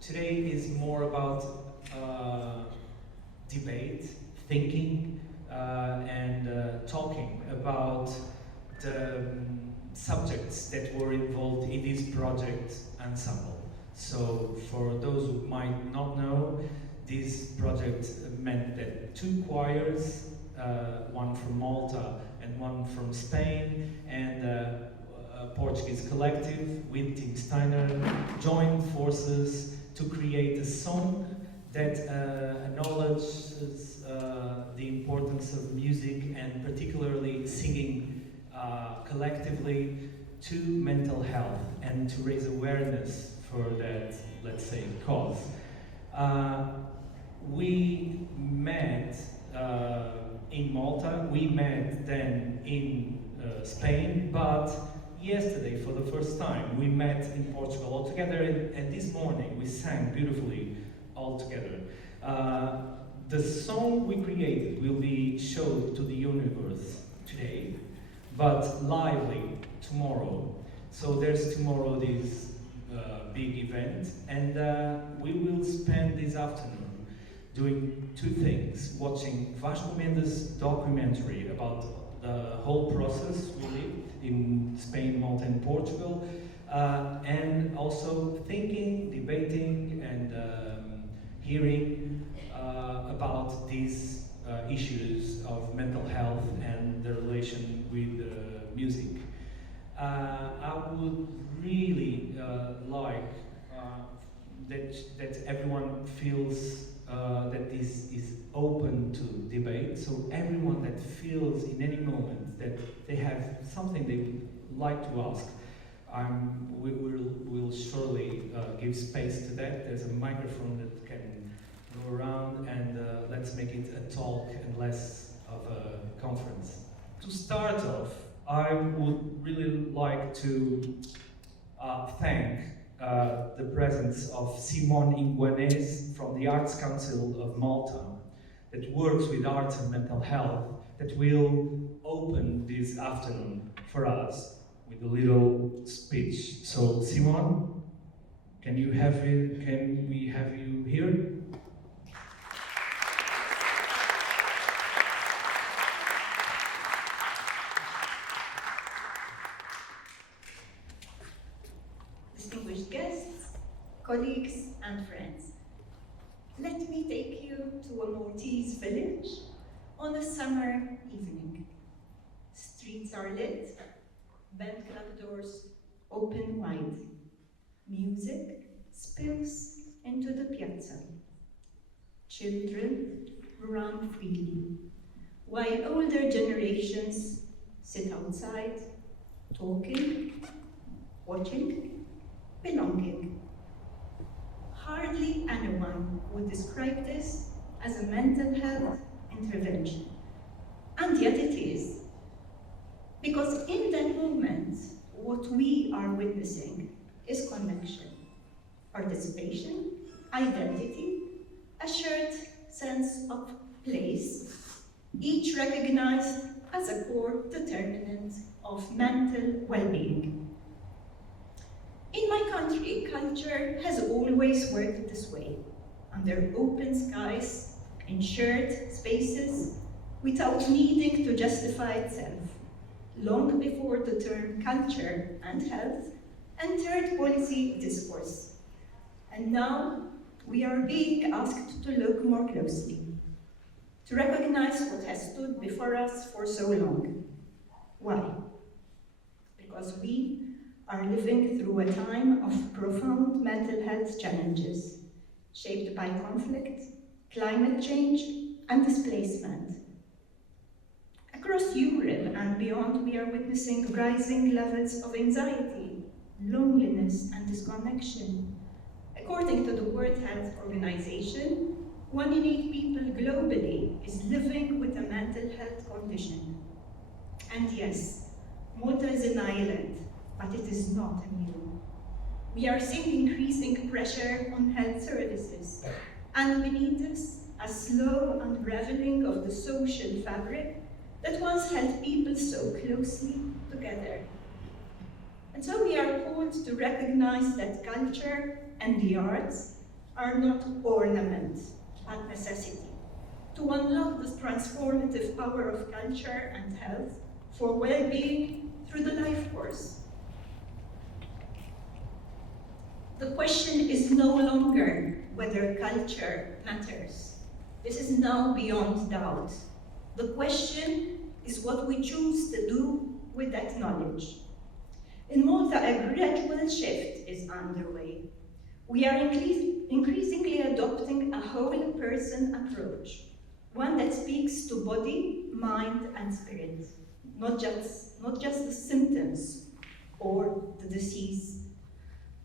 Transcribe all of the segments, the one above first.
Today is more about debate, thinking, and talking about the subjects that were involved in this project ensemble. So for those who might not know, this project meant that two choirs, one from Malta and one from Spain, and a Portuguese collective with Tim Steiner joined forces to create a song that acknowledges the importance of music and particularly singing collectively to mental health and to raise awareness for that, let's say, cause. We met in Malta, we met then in Spain, but yesterday, for the first time, we met in Portugal all together, and this morning we sang beautifully all together. The song we created will be shown to the universe today, but lively tomorrow. So there's tomorrow this big event, and we will spend this afternoon doing two things: watching Vasco Mendes' documentary about the whole process we lived in Spain, Malta, and Portugal, and also thinking, debating, and hearing about these issues of mental health and the relation with music. I would really like that everyone feels that this is open to debate, so everyone that feels in any moment that they have something they would like to ask, we'll surely give space to that. There's a microphone that can go around, and let's make it a talk and less of a conference. To start off, I would really like to thank the presence of Simon Iguanez from the Arts Council of Malta, that works with arts and mental health, that will open this afternoon for us with a little speech. So, Simon, can we have you here? Distinguished guests, colleagues, and friends, let me take you to a Maltese village on a summer evening. Streets are lit, band club doors open wide. Music spills into the piazza. Children run freely, while older generations sit outside, talking, watching, belonging. Hardly anyone would describe this as a mental health intervention. And yet it is. Because in that moment, what we are witnessing is connection, participation, identity, a shared sense of place, each recognized as a core determinant of mental well-being. In my country, culture has always worked this way, under open skies, in shared spaces, without needing to justify itself, long before the term culture and health entered policy discourse. And now we are being asked to look more closely, to recognize what has stood before us for so long. Why? Because we are living through a time of profound mental health challenges, shaped by conflict, climate change, and displacement. Across Europe and beyond, we are witnessing rising levels of anxiety, loneliness, and disconnection. According to the World Health Organization, 1 in 8 people globally is living with a mental health condition. And yes, Malta is an island, but it is not immune. We are seeing increasing pressure on health services, and beneath this, a slow unraveling of the social fabric that once held people so closely together. And so we are called to recognize that culture and the arts are not ornament, but necessity. To unlock this transformative power of culture and health for well-being through the life course. The question is no longer whether culture matters. This is now beyond doubt. The question is what we choose to do with that knowledge. In Malta, a gradual shift is underway. We are increasingly adopting a whole person approach, one that speaks to body, mind, and spirit, not just the symptoms or the disease.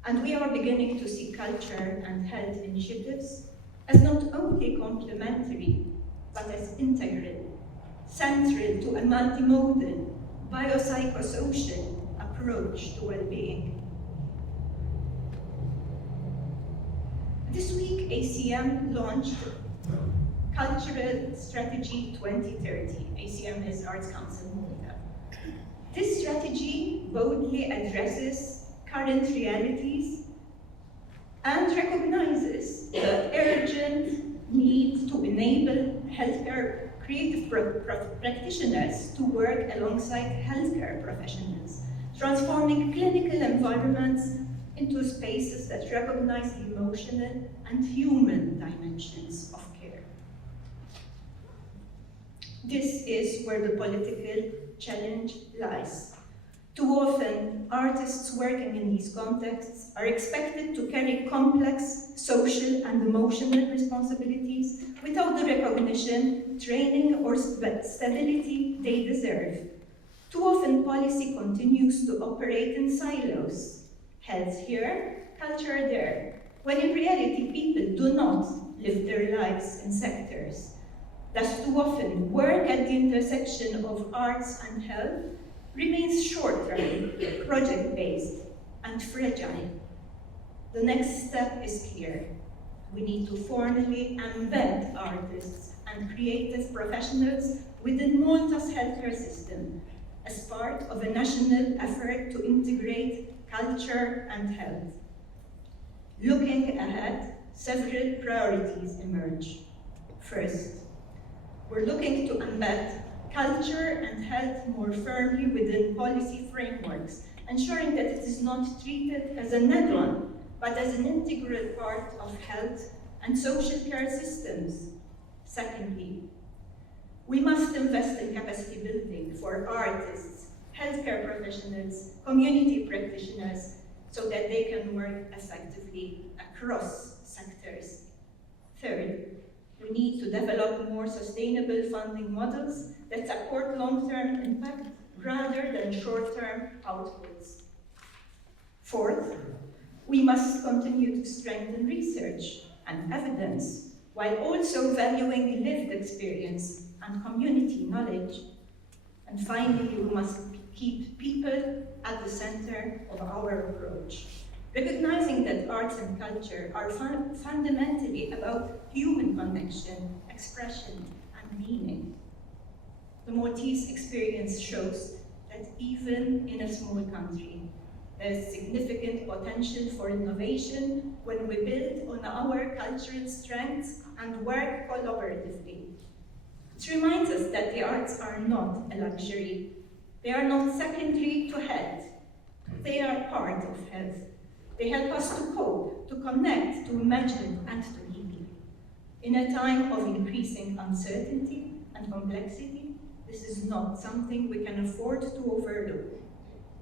And we are beginning to see culture and health initiatives as not only complementary, but as integral, central to a multimodal, biopsychosocial approach to well-being. This week, ACM launched Cultural Strategy 2030. ACM is Arts Council Malta. This strategy boldly addresses current realities and recognizes the urgent need to enable healthcare creative practitioners to work alongside healthcare professionals, transforming clinical environments into spaces that recognize the emotional and human dimensions of care. This is where the political challenge lies. Too often, artists working in these contexts are expected to carry complex social and emotional responsibilities without the recognition, training, or stability they deserve. Too often, policy continues to operate in silos. Health here, culture there, when in reality, people do not live their lives in sectors. Thus, too often, work at the intersection of arts and health remains short-term, project-based, and fragile. The next step is clear. We need to formally embed artists and creative professionals within Malta's healthcare system as part of a national effort to integrate culture and health. Looking ahead, several priorities emerge. First, we're looking to embed culture and health more firmly within policy frameworks, ensuring that it is not treated as an add-on, but as an integral part of health and social care systems. Secondly, we must invest in capacity building for artists, healthcare professionals, community practitioners, so that they can work effectively across sectors. Third, we need to develop more sustainable funding models that support long-term impact rather than short-term outputs. Fourth, we must continue to strengthen research and evidence while also valuing lived experience and community knowledge. And finally, we must keep people at the center of our approach, recognizing that arts and culture are fundamentally about human connection, expression, and meaning. The Maltese experience shows that even in a small country, there is significant potential for innovation when we build on our cultural strengths and work collaboratively. It reminds us that the arts are not a luxury. They are not secondary to health. They are part of health. They help us to cope, to connect, to imagine, and to heal. In a time of increasing uncertainty and complexity, this is not something we can afford to overlook.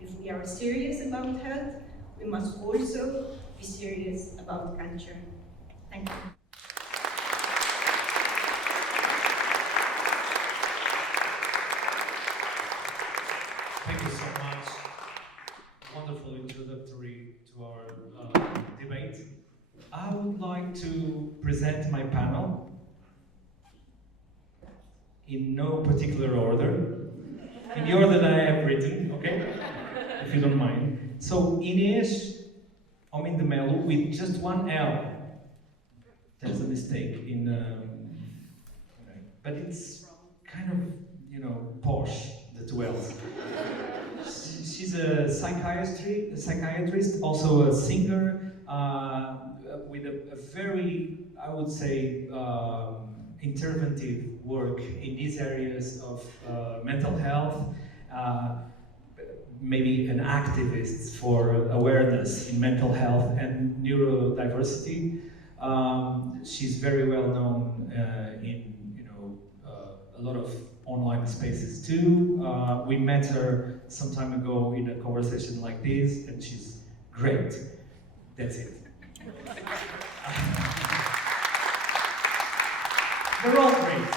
If we are serious about health, we must also be serious about culture. Thank you. Thank you so much. Wonderful introductory to our debate. I would like to present my panel in no particular order, in the order that I have written, okay? If you don't mind. So, Inês Homem de Melo with just one L. There's a mistake in, but it's kind of, posh, the 12. She She's a psychiatrist, also a singer, with a very, I would say, interventive work in these areas of mental health, maybe an activist for awareness in mental health and neurodiversity. She's very well known in a lot of online spaces too. We met her some time ago in a conversation like this, and she's great. That's it. They're all great.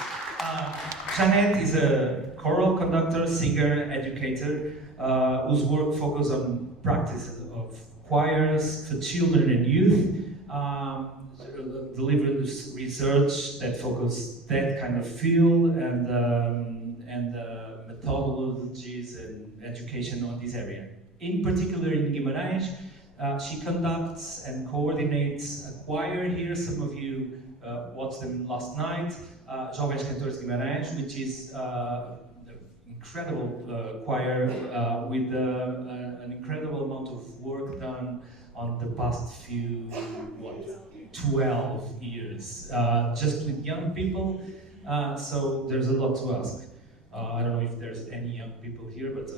Janet is a choral conductor, singer, educator, whose work focuses on practice of choirs for children and youth. Delivers research that focuses that kind of field and methodologies and education on this area. In particular, in Guimarães, she conducts and coordinates a choir here. Some of you watched them last night, Jovens Cantores Guimarães, which is an incredible choir with an incredible amount of work done on the past few, 12 years, just with young people, so there's a lot to ask. I don't know if there's any young people here, but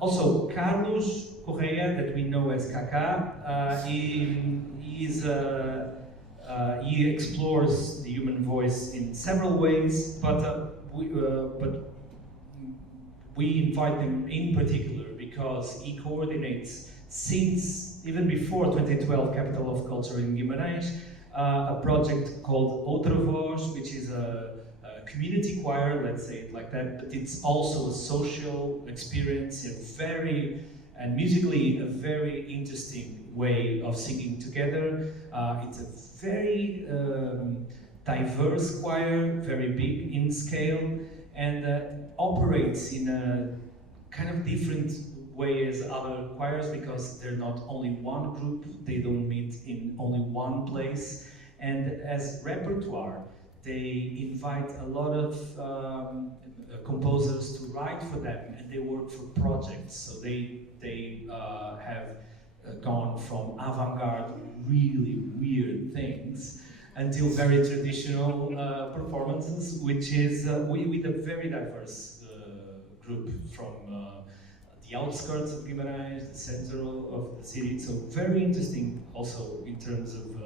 also Carlos Correa, that we know as Kaká, he explores the human voice in several ways, but we invite him in particular because he coordinates since even before 2012 Capital of Culture in Guimarães, a project called Outra Voz, which is a community choir, let's say it like that, but it's also a social experience, and musically a very interesting way of singing together. It's a very diverse choir, very big in scale, and operates in a kind of different way as other choirs because they're not only one group, they don't meet in only one place, and as repertoire they invite a lot of composers to write for them, and they work for projects, so they have gone from avant-garde, really weird things, until very traditional performances, which is with a very diverse group from the outskirts of Guimarães, the center of the city. So very interesting also in terms of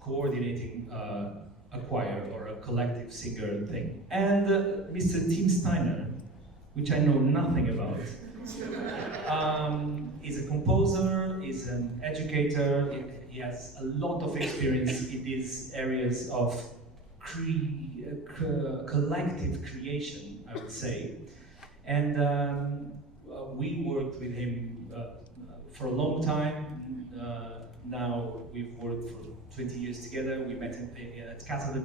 coordinating a choir or a collective singer thing. And Mr. Tim Steiner, which I know nothing about, is a composer, is an educator, he has a lot of experience in these areas of collective creation, I would say. And we worked with him for a long time. Now we've worked for 20 years together. We met at Casa de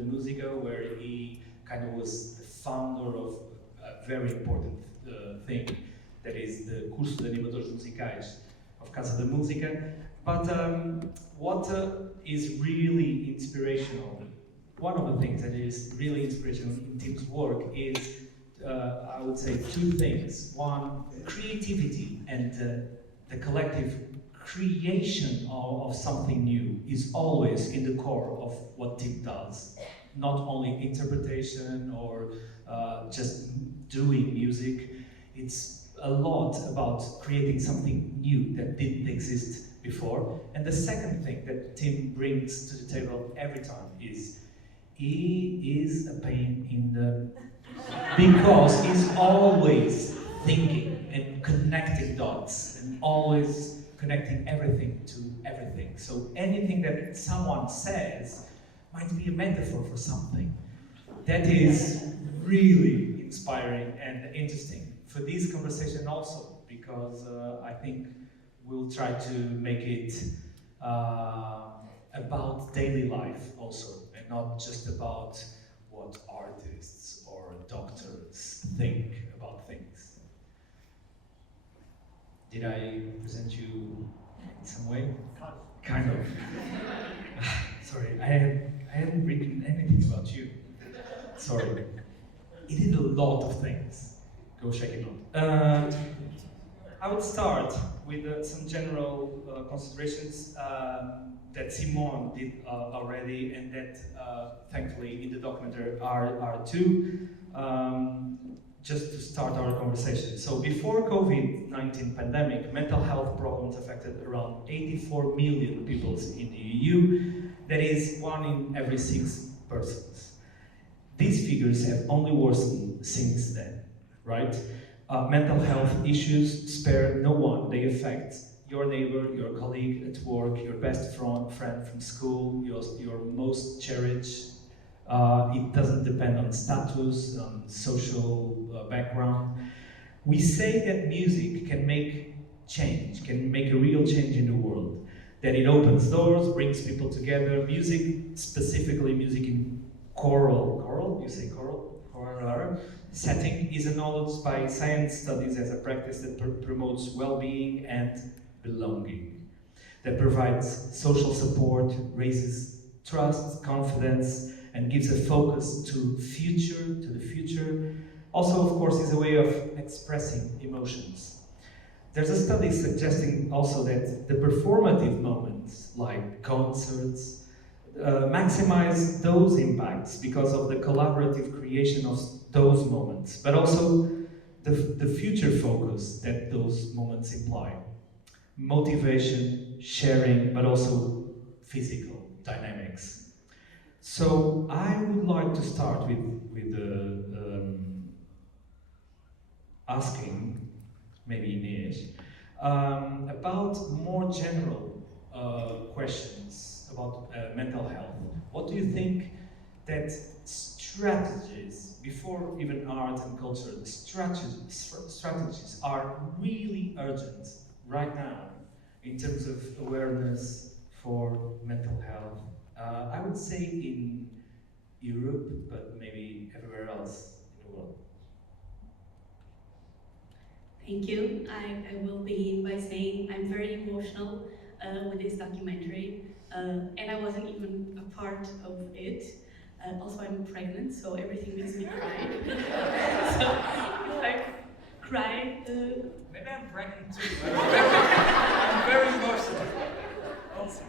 Música, where he kind of was the founder of a very important thing, that is the Curso de Animadores Musicais of Casa de Música. But what is really inspirational, one of the things that is really inspirational in Tim's work is, I would say, two things. One, creativity and the collective creation of something new is always in the core of what Tim does. Not only interpretation or just doing music, it's a lot about creating something new that didn't exist before. And the second thing that Tim brings to the table every time is he is a pain in the... because he's always thinking and connecting dots and always connecting everything to everything. So anything that someone says might be a metaphor for something. That is really inspiring and interesting for this conversation also, because I think we'll try to make it about daily life also, and not just about what artists or doctors think about things. Did I present you in some way? Kind of. Sorry, I hadn't written anything about you. Sorry. It did a lot of things. Go check it out. I would start with some general considerations that Simone did already, and that thankfully in the documentary are too. Just to start our conversation. So before COVID-19 pandemic, mental health problems affected around 84 million people in the EU. That is 1 in every 6 persons. These figures have only worsened since then, right? Mental health issues spare no one. They affect your neighbor, your colleague at work, your best friend from school, your most cherished. It doesn't depend on status, on social background. We say that music can make change, can make a real change in the world. That it opens doors, brings people together. Music, specifically music in choral, you say choral? Choral setting, is acknowledged by science studies as a practice that promotes well-being and belonging. That provides social support, raises trust, confidence, and gives a focus to the future. Also, of course, is a way of expressing emotions. There's a study suggesting also that the performative moments, like concerts, maximize those impacts because of the collaborative creation of those moments, but also the future focus that those moments imply. Motivation, sharing, but also physical dynamics. So I would like to start with asking, maybe Ines, about more general questions about mental health. What do you think that strategies, before even art and culture, the strategies are really urgent right now in terms of awareness for mental health? I would say in Europe, but maybe everywhere else in the world. Thank you. I will begin by saying I'm very emotional with this documentary, and I wasn't even a part of it. Also, I'm pregnant, so everything makes me cry. So if I cry, Maybe I'm pregnant too. I'm very emotional. Also.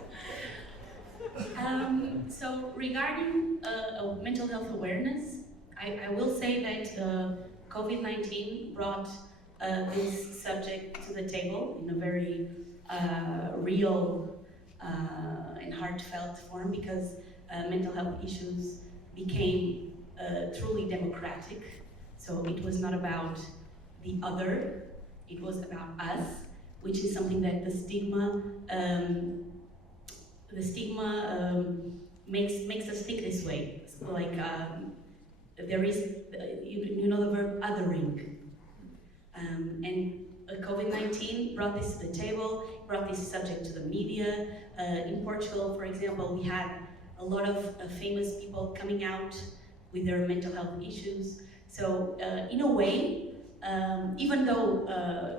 So regarding mental health awareness, I will say that COVID-19 brought this subject to the table in a very real and heartfelt form, because mental health issues became truly democratic. So it was not about the other, it was about us, which is something that the stigma makes us think this way. So like there is, you know the verb othering, and COVID-19 brought this to the table, brought this subject to the media. In Portugal, for example, we had a lot of famous people coming out with their mental health issues. So in a way, even though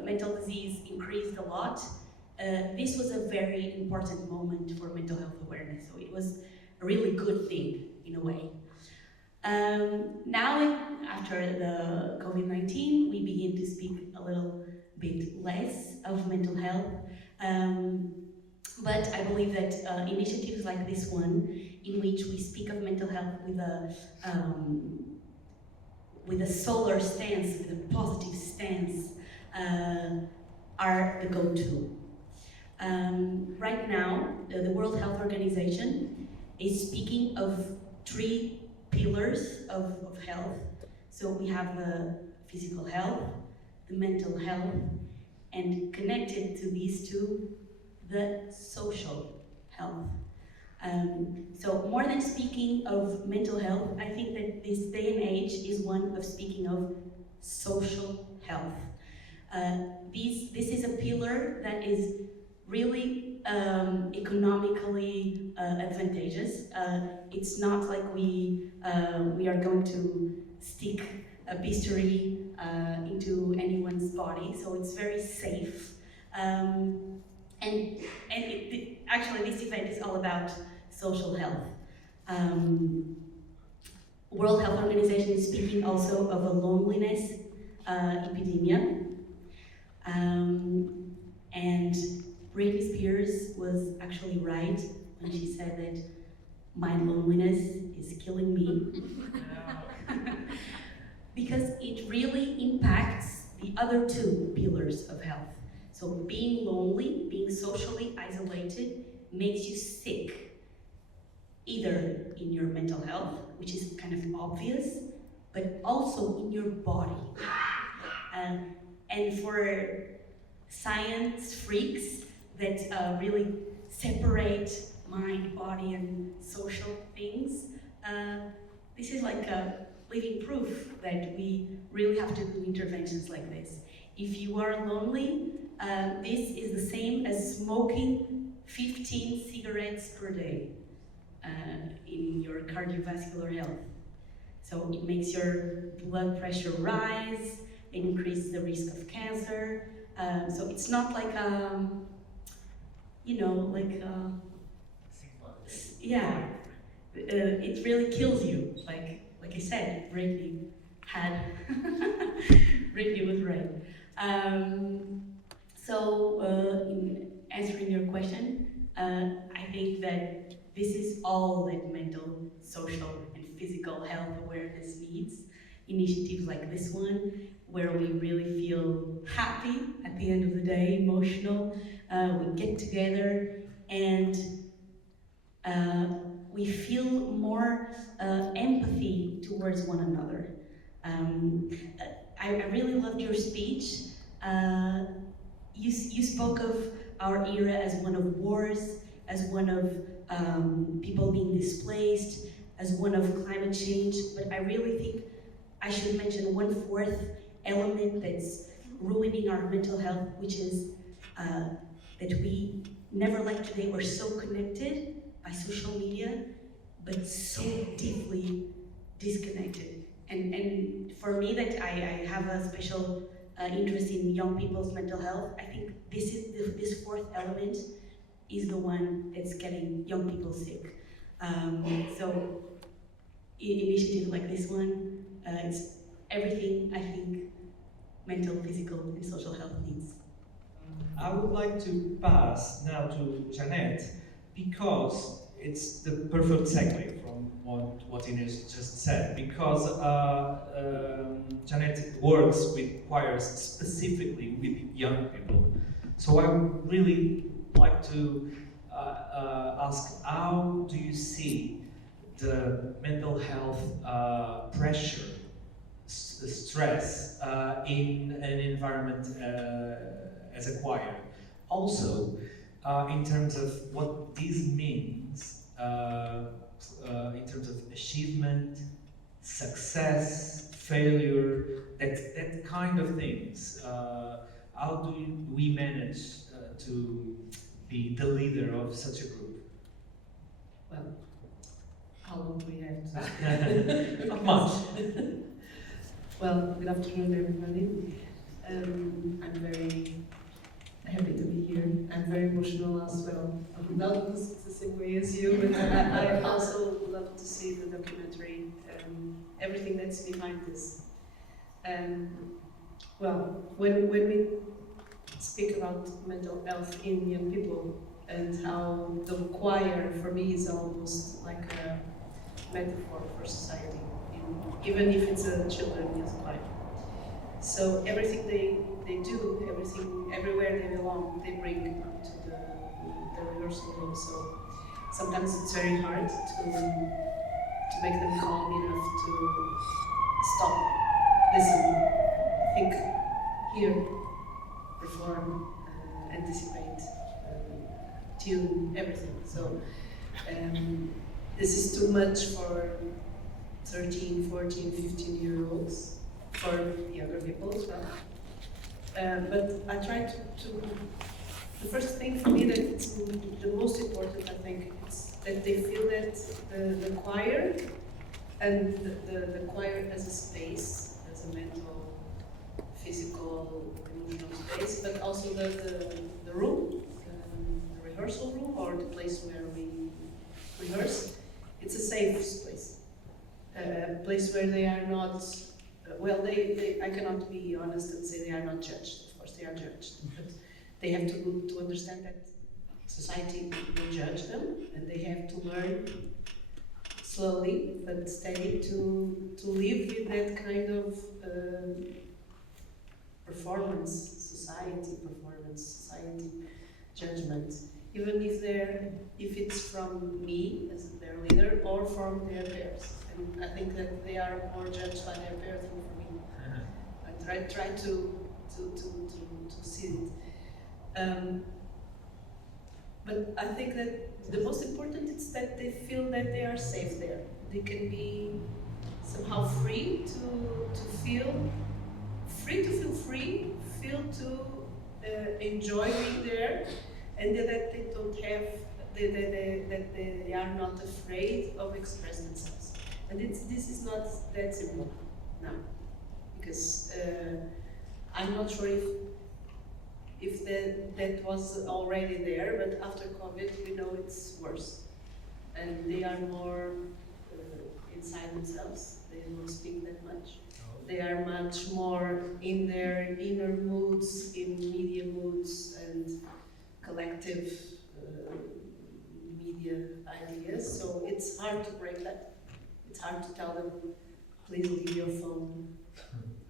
mental disease increased a lot, this was a very important moment for mental health awareness. So it was a really good thing, in a way. Now, after the COVID-19, we begin to speak a little bit less of mental health. But I believe that initiatives like this one, in which we speak of mental health with a solar stance, with a positive stance, are the go-to. Right now, the World Health Organization is speaking of 3 pillars of health. So we have the physical health, the mental health, and connected to these 2, the social health. So more than speaking of mental health, I think that this day and age is one of speaking of social health. This is a pillar that is really economically advantageous. It's not like we are going to stick a bistoury into anyone's body, so it's very safe. Actually, this event is all about social health. World Health Organization is speaking also of a loneliness epidemic. And Britney Spears was actually right when she said that my loneliness is killing me. Because it really impacts the other two pillars of health. So being lonely, being socially isolated, makes you sick, either in your mental health, which is kind of obvious, but also in your body. And for science freaks that really separate mind, body, and social things, this is like a living proof that we really have to do interventions like this. If you are lonely, this is the same as smoking 15 cigarettes per day in your cardiovascular health. So it makes your blood pressure rise, it increases the risk of cancer. So it's not like, yeah, it really kills you. Like I said, Britney was right. In answering your question, I think that this is all that mental, social, and physical health awareness needs. Initiatives like this one, where we really feel happy at the end of the day, emotional, we get together and we feel more empathy towards one another. I really loved your speech. You spoke of our era as one of wars, as one of people being displaced, as one of climate change, but I really think I should mention one fourth element that's ruining our mental health, which is that we never like today, we're so connected by social media, but so deeply disconnected. And for me, that I have a special interest in young people's mental health, I think this fourth element is the one that's getting young people sick. So initiatives like this one, it's everything I think mental, physical, and social health needs. I would like to pass now to Jeanette, because it's the perfect segue from what Ines just said, because Jeanette works with choirs specifically with young people. So I would really like to ask, how do you see the mental health pressure, stress in an environment as a choir? Also, in terms of what this means in terms of achievement, success, failure, that kind of things. How do we manage to be the leader of such a group? Well, how long do we have to? Not much. Well, good afternoon, everybody. I'm very happy to be here. I'm very emotional as well. I would love to see the same way as you, but I also would love to see the documentary, everything that's behind this. Well, when we speak about mental health in young people and how the choir for me is almost like a metaphor for society, even if it's a children's choir. So everything they do, everywhere they belong, they bring to the rehearsal room. So sometimes it's very hard to make them calm enough to stop, listen, think, hear, perform, anticipate, tune, everything. So this is too much for 13, 14, 15-year-olds, for younger people as well. But I try to the first thing for me that it's the most important, I think, is that they feel that the choir and the choir as a space, as a mental, physical, emotional space, but also the room, the rehearsal room, or the place where we rehearse, it's a safe place. place where they are not, I cannot be honest and say they are not judged. Of course they are judged, but they have to understand that society will judge them, and they have to learn slowly but steady to live with that kind of performance society judgment, even if it's from me as their leader or from their peers. And I think that they are more judged by their peers than for me. I try to see it. But I think that the most important is that they feel that they are safe there. They can be somehow free to feel free, feel to enjoy being there, and that they don't have, that they are not afraid of expressing themselves. And this is not that simple now, because I'm not sure if that was already there, but after COVID we know it's worse, and they are more inside themselves. They don't speak that much. They are much more in their inner moods, in media moods and collective media ideas. So it's hard to break that. It's hard to tell them, please leave your phone,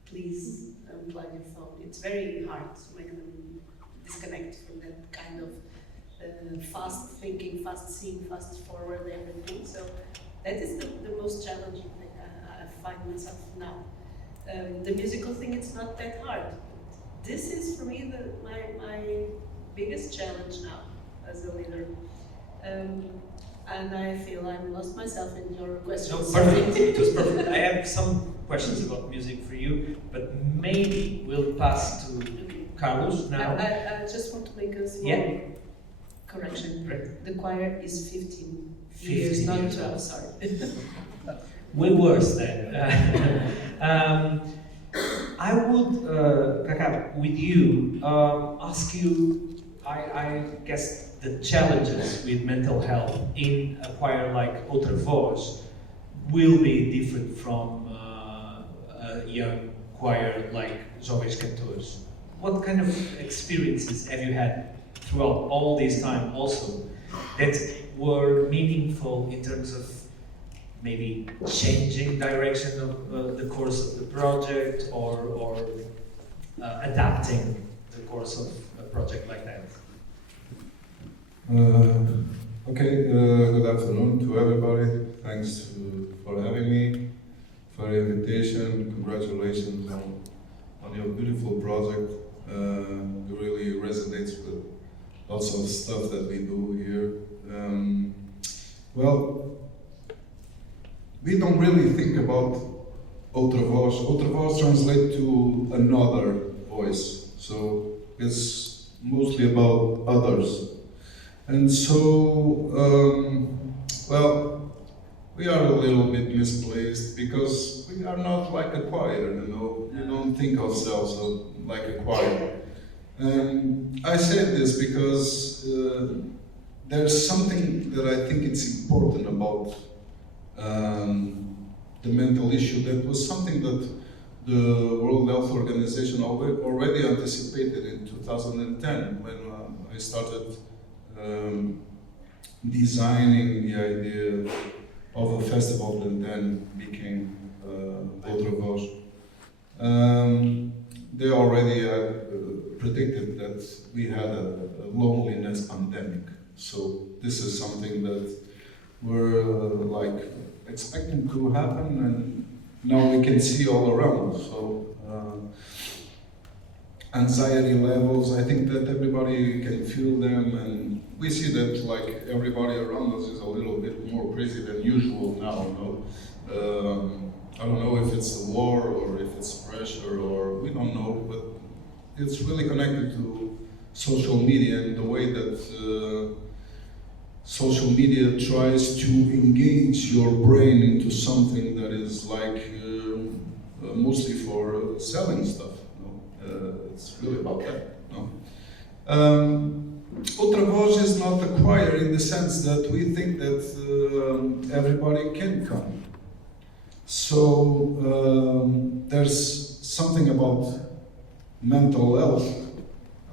please unplug your phone. It's very hard to make them disconnect from that kind of fast thinking, fast seeing, fast forward everything. So that is the most challenging thing I find myself now. The musical thing, it's not that hard. This is for me my biggest challenge now as a leader. And I feel I lost myself in your question. No, perfect. It was perfect. I have some questions about music for you, but maybe we'll pass to Carlos now. I just want to make a small correction. Right. The choir is 15 years, not 12, sorry. Way worse then. I would, Kaká, with you, ask you, I guess the challenges with mental health in a choir like Outra Voz will be different from a young choir like Jovens Cantores. What kind of experiences have you had throughout all this time also that were meaningful in terms of maybe changing direction of the course of the project or adapting the course of a project like that? Good afternoon to everybody. Thanks for having me, for the invitation. Congratulations on your beautiful project. It really resonates with lots of stuff that we do here. We don't really think about Outra Voz. Outra Voz translates to another voice, so it's mostly about others. And so, we are a little bit misplaced because we are not like a choir, you know. We don't think of ourselves like a choir. And I say this because there's something that I think it's important about the mental issue. That was something that the World Health Organization already anticipated in 2010 when I started designing the idea of a festival that then became Outra Voz. They already predicted that we had a loneliness pandemic. So this is something that we're expecting to happen, and now we can see all around. So anxiety levels, I think that everybody can feel them, and we see that everybody around us is a little bit more crazy than usual now. No? I don't know if it's the war or if it's pressure or we don't know, but it's really connected to social media and the way that social media tries to engage your brain into something that is mostly for selling stuff. It's really about that. No? Outra Voz is not a choir in the sense that we think that everybody can come. So there's something about mental health,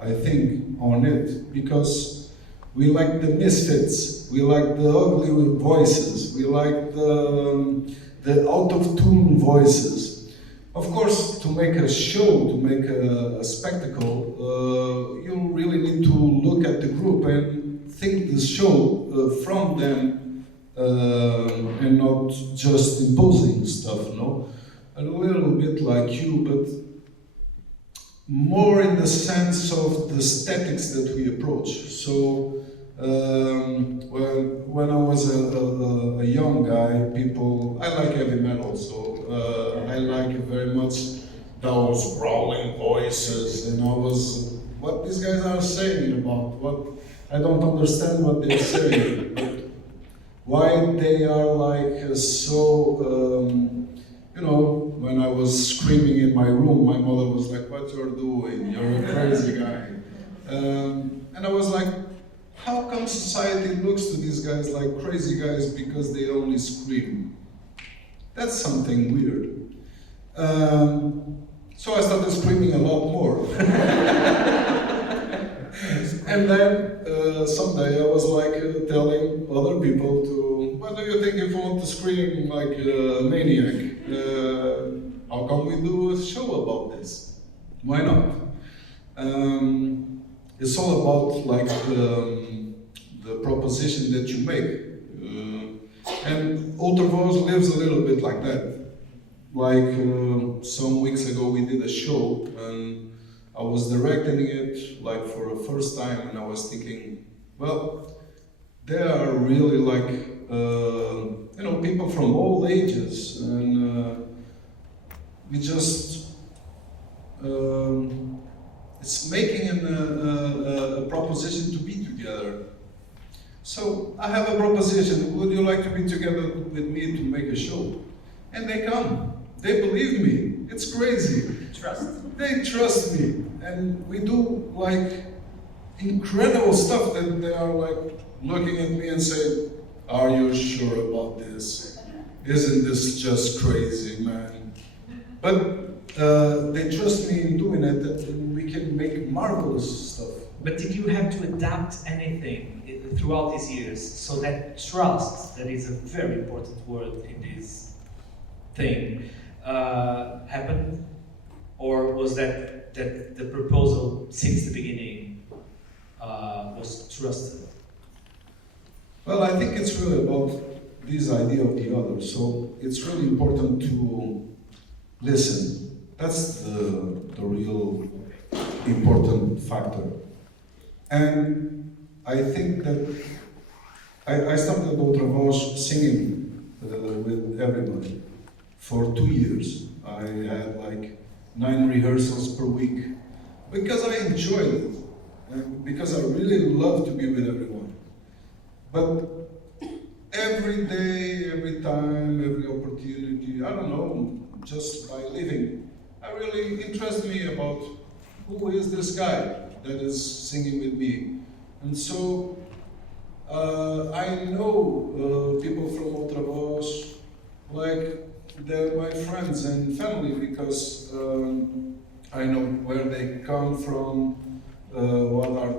I think, on it, because we like the misfits, we like the ugly voices, we like the out-of-tune voices. Of course, to make a show, to make a spectacle, you really need to look at the group and think the show from them, and not just imposing stuff, no? A little bit like you, but more in the sense of the aesthetics that we approach. So, when I was a young guy, I like heavy metal, so I like very much those growling voices, and I was, what these guys are saying about, what, I don't understand what they're saying, but why they are like so, you know, when I was screaming in my room, my mother was like, what you're doing? You're a crazy guy. And I was like, how come society looks to these guys like crazy guys because they only scream? That's something weird. So I started screaming a lot more. And then someday I was like telling other people to, what do you think if you want to scream like a maniac? How come we do a show about this? Why not? It's all about like the proposition that you make. And Ultravox lives a little bit like that. Like some weeks ago we did a show and I was directing it like for the first time, and I was thinking, well, there are really like, you know, people from all ages, and we just, it's making a proposition to be together. So I have a proposition, would you like to be together with me to make a show? And they come, they believe me, it's crazy. Trust. They trust me, and we do like incredible stuff that they are like looking at me and say, are you sure about this? Isn't this just crazy, man? But they trust me in doing it, and we can make marvelous stuff. But did you have to adapt anything throughout these years so that trust, that is a very important word in this thing, happened? Or was that the proposal since the beginning was trusted? Well, I think it's really about this idea of the other. So it's really important to listen. That's the real important factor. And I think that I started Ultravox singing with everybody for 2 years. I had like 9 rehearsals per week because I enjoyed it and because I really love to be with everyone. But every day, every time, every opportunity, I don't know, just by living, I really interest me about who is this guy that is singing with me. And so I know people from Ultravox, like they're my friends and family, because I know where they come from, what are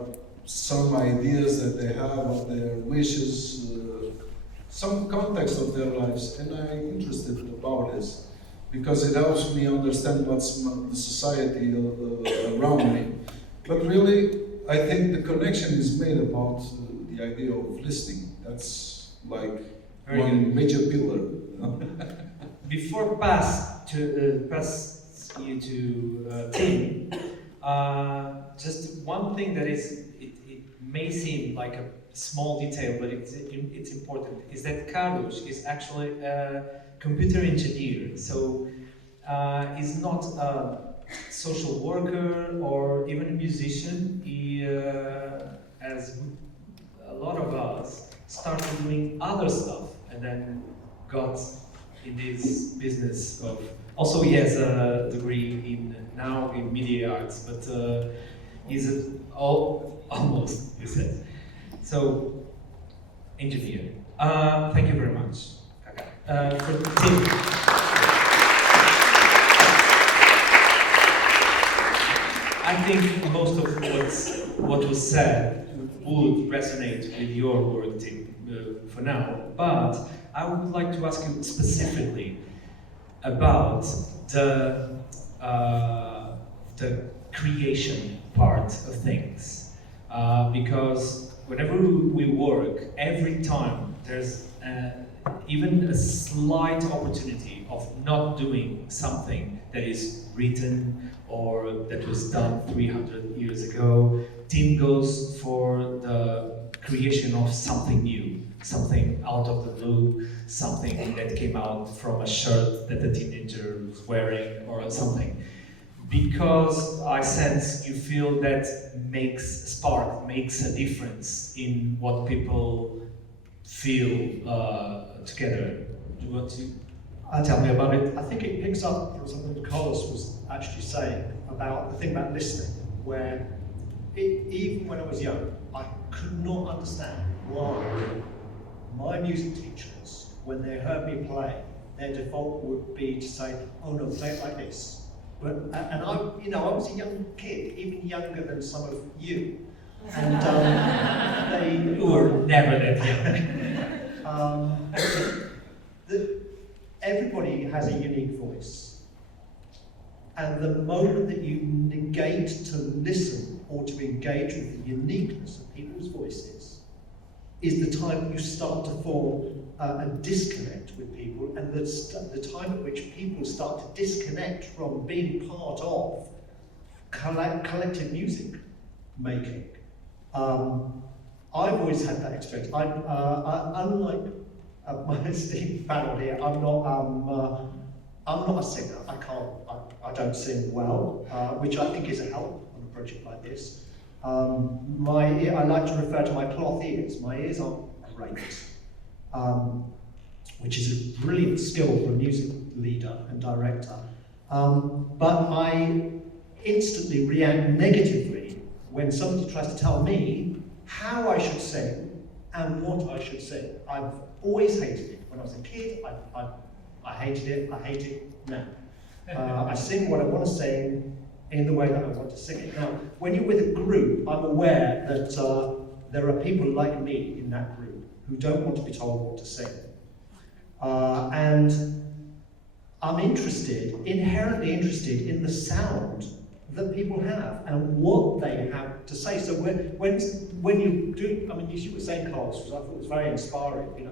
some ideas that they have, what their wishes, some context of their lives, and I'm interested about this because it helps me understand what's the society around me. But really, I think the connection is made about the idea of listening. That's like one major pillar. Before pass you to Tim, just one thing that is, it may seem like a small detail, but it's important, is that Carlos is actually a computer engineer. So he's not a social worker or even a musician. He, as a lot of us, started doing other stuff and then got in this business of. Also, he has a degree now in media arts, but he's almost, he said. So, engineer. Thank you very much. For Tim. I think most of what was said would resonate with your work team for now, but I would like to ask you specifically about the creation part of things, because whenever we work, every time there's even a slight opportunity of not doing something that is written or that was done 300 years ago, team goes for the creation of something new, something out of the blue, something that came out from a shirt that the teenager was wearing or something. Because I sense you feel that makes a difference in what people feel together. Do you want to tell me about it? I think it picks up from something Carlos was actually saying about the thing about listening, where even when I was young, I could not understand why my music teachers, when they heard me play, their default would be to say, "Oh no, play it like this." But, and I was a young kid, even younger than some of you, and they were never that young. Everybody has a unique voice, and the moment that you negate to listen or to engage with the uniqueness of people's voices is the time you start to form a disconnect with people, and the time at which people start to disconnect from being part of collective music making. I've always had that experience. Unlike my esteemed panel here, I'm not a singer. I don't sing well, which I think is a help on a project like this. I like to refer to my cloth ears. My ears aren't great, which is a brilliant skill for a music leader and director. But I instantly react negatively when somebody tries to tell me how I should sing and what I should sing. I've always hated it. When I was a kid, I hated it. I hate it now. I sing what I want to sing in the way that I want to sing it. Now, when you're with a group, I'm aware that there are people like me in that group who don't want to be told what to sing. And I'm inherently interested in the sound that people have and what they have to say. So when you do, I mean, you were saying, Carlos, which I thought was very inspiring, we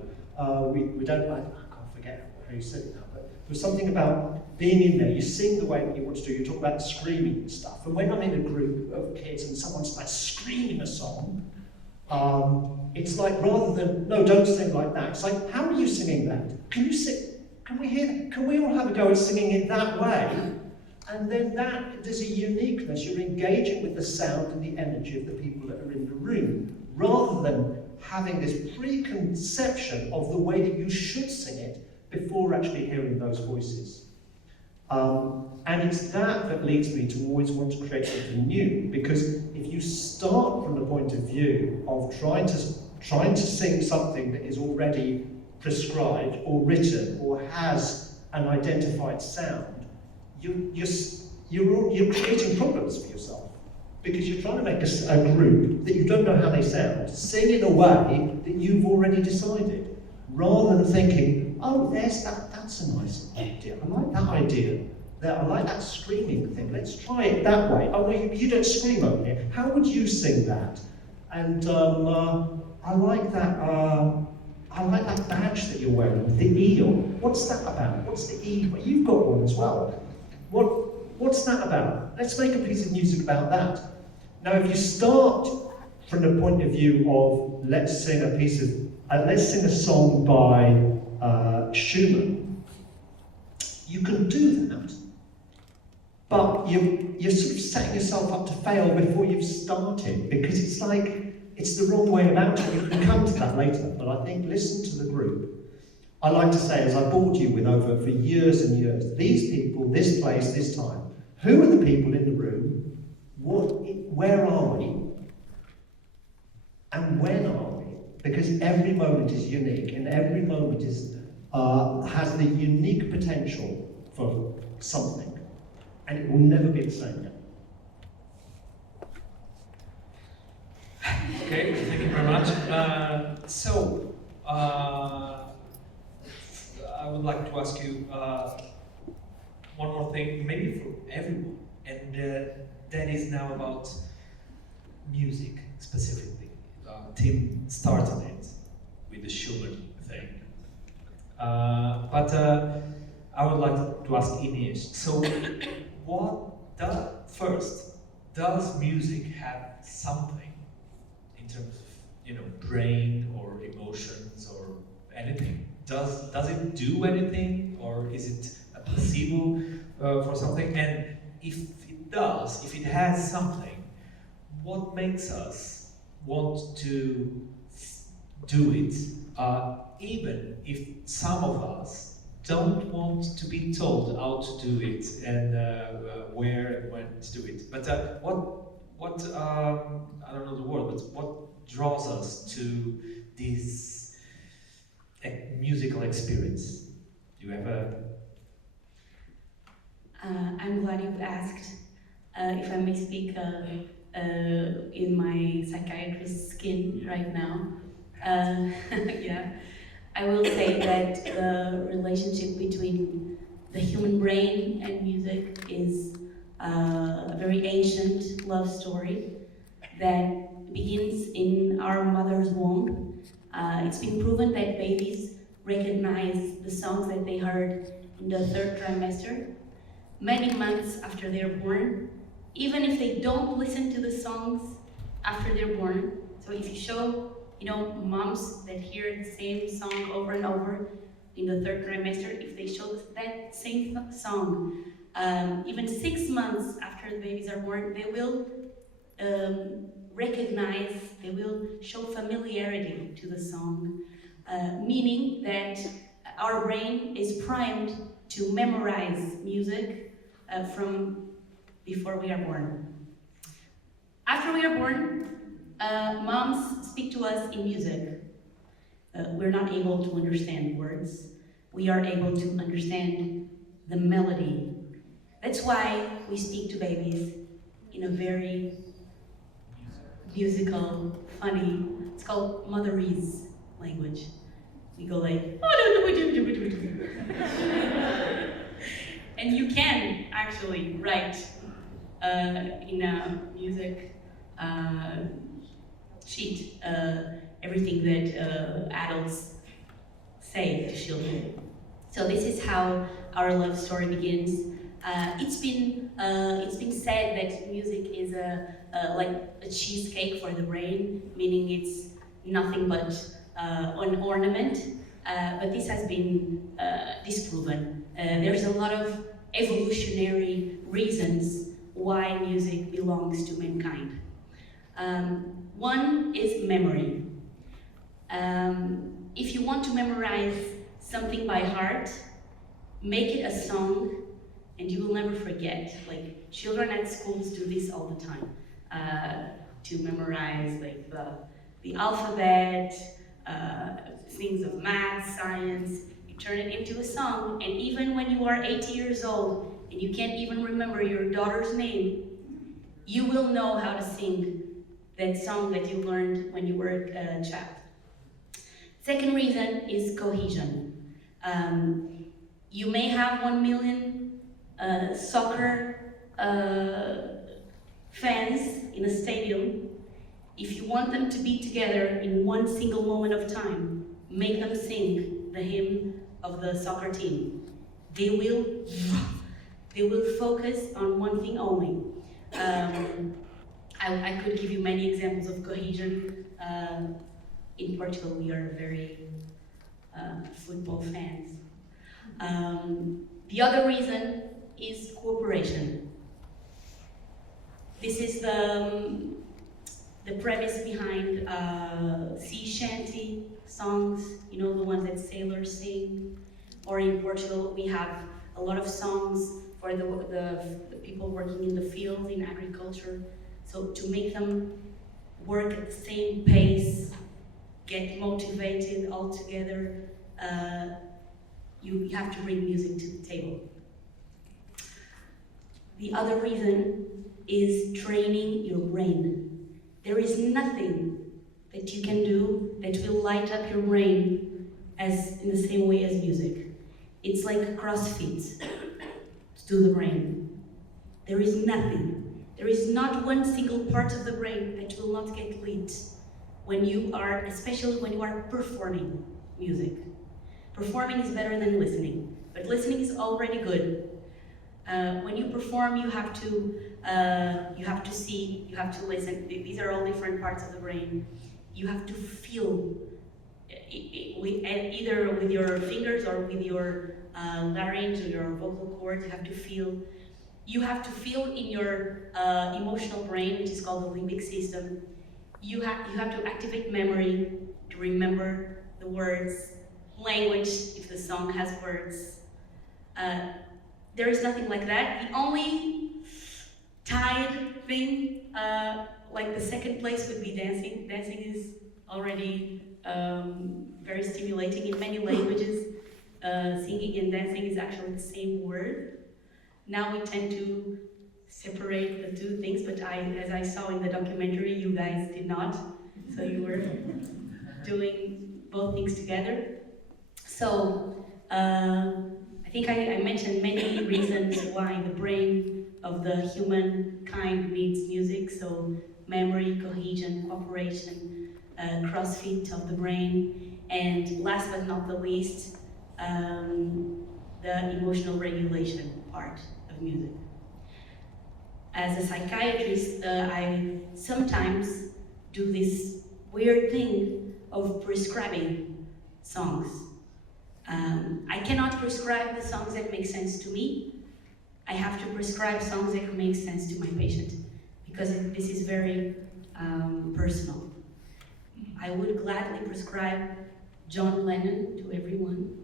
don't, I can't forget how you said it now, but there was something about being in there. You sing the way that you want to do. You talk about screaming and stuff. And when I'm in a group of kids and someone's like screaming a song, it's like, rather than, no, don't sing like that. It's like, how are you singing that? Can you sing? Can we hear that? Can we all have a go at singing it that way? And then there's a uniqueness. You're engaging with the sound and the energy of the people that are in the room, rather than having this preconception of the way that you should sing it before actually hearing those voices. And it's that leads me to always want to create something new, because if you start from the point of view of trying to sing something that is already prescribed or written or has an identified sound, you're creating problems for yourself, because you're trying to make a group that you don't know how they sound sing in a way that you've already decided, rather than thinking, oh, that's a nice idea. I like that idea. I like that screaming thing. Let's try it that way. Oh, no, you don't scream over here. How would you sing that? And I like that. I like that badge that you're wearing, the eel. What's that about? What's the eel? You've got one as well. What's that about? Let's make a piece of music about that. Now, if you start from the point of view of let's sing a song by Schumann, you can do that, but you're sort of setting yourself up to fail before you've started, because it's like, it's the wrong way about it. You can come to that later, but I think listen to the group. I like to say, as I bored you with over for years and years, these people, this place, this time, who are the people in the room? Where are we? And when are we? Because every moment is unique, and every moment has the unique potential for something, and it will never be the same again. Okay, thank you very much. I would like to ask you one more thing, maybe for everyone, and that is now about music specifically. Tim started it with the Schubert thing, but I would like to ask Ines. So, does music have something in terms of, you know, brain or emotions or anything? Does it do anything, or is it a placebo for something? And if it does, if it has something, what makes us want to do it, even if some of us don't want to be told how to do it and where and when to do it. But what I don't know the word, but what draws us to this musical experience? Do you have a? I'm glad you've asked. If I may speak in my psychiatrist's skin right now. Yeah. I will say that the relationship between the human brain and music is a very ancient love story that begins in our mother's womb. It's been proven that babies recognize the songs that they heard in the third trimester many months after they're born, even if they don't listen to the songs after they're born. So if you show, moms that hear the same song over and over in the third trimester, if they show that same song, even 6 months after the babies are born, they will recognize, they will show familiarity to the song, meaning that our brain is primed to memorize music from before we are born. After we are born, moms speak to us in music. We're not able to understand words. We are able to understand the melody. That's why we speak to babies in a very musical, funny, it's called motherese language. We go like, and you can actually write in a music sheet everything that adults say to children. So this is how our love story begins. It's been said that music is like a cheesecake for the brain, meaning it's nothing but an ornament. But this has been disproven. There's a lot of evolutionary reasons why music belongs to mankind. One is memory. If you want to memorize something by heart, make it a song and you will never forget. Like, children at schools do this all the time, to memorize like the alphabet, things of math, science. You turn it into a song, and even when you are 80 years old and you can't even remember your daughter's name, you will know how to sing that song that you learned when you were a child. Second reason is cohesion. You may have 1 million soccer fans in a stadium. If you want them to be together in one single moment of time, make them sing the hymn of the soccer team. They will focus on one thing only. I could give you many examples of cohesion. In Portugal, we are very football fans. The other reason is cooperation. This is the premise behind sea shanty songs, the ones that sailors sing. Or in Portugal, we have a lot of songs for the people working in the field, in agriculture. So to make them work at the same pace, get motivated all together, you have to bring music to the table. The other reason is training your brain. There is nothing that you can do that will light up your brain as in the same way as music. It's like CrossFit to the brain. There is nothing. There is not one single part of the brain that will not get lit when you are, especially when you are performing music. Performing is better than listening, but listening is already good. When you perform, you have to see, you have to listen. These are all different parts of the brain. You have to feel, either with your fingers or with your larynx or your vocal cords. You have to feel. You have to feel in your emotional brain, which is called the limbic system. You have to activate memory to remember the words, language if the song has words. There is nothing like that. The only tied thing, like the second place, would be dancing. Dancing is already very stimulating in many languages. Singing and dancing is actually the same word. Now we tend to separate the two things, but as I saw in the documentary, you guys did not. So you were doing both things together. So I think I mentioned many reasons why the brain of the humankind needs music. So memory, cohesion, cooperation, CrossFit of the brain, and last but not the least, the emotional regulation part of music. As a psychiatrist, I sometimes do this weird thing of prescribing songs. I cannot prescribe the songs that make sense to me. I have to prescribe songs that make sense to my patient, because this is very personal. I would gladly prescribe John Lennon to everyone.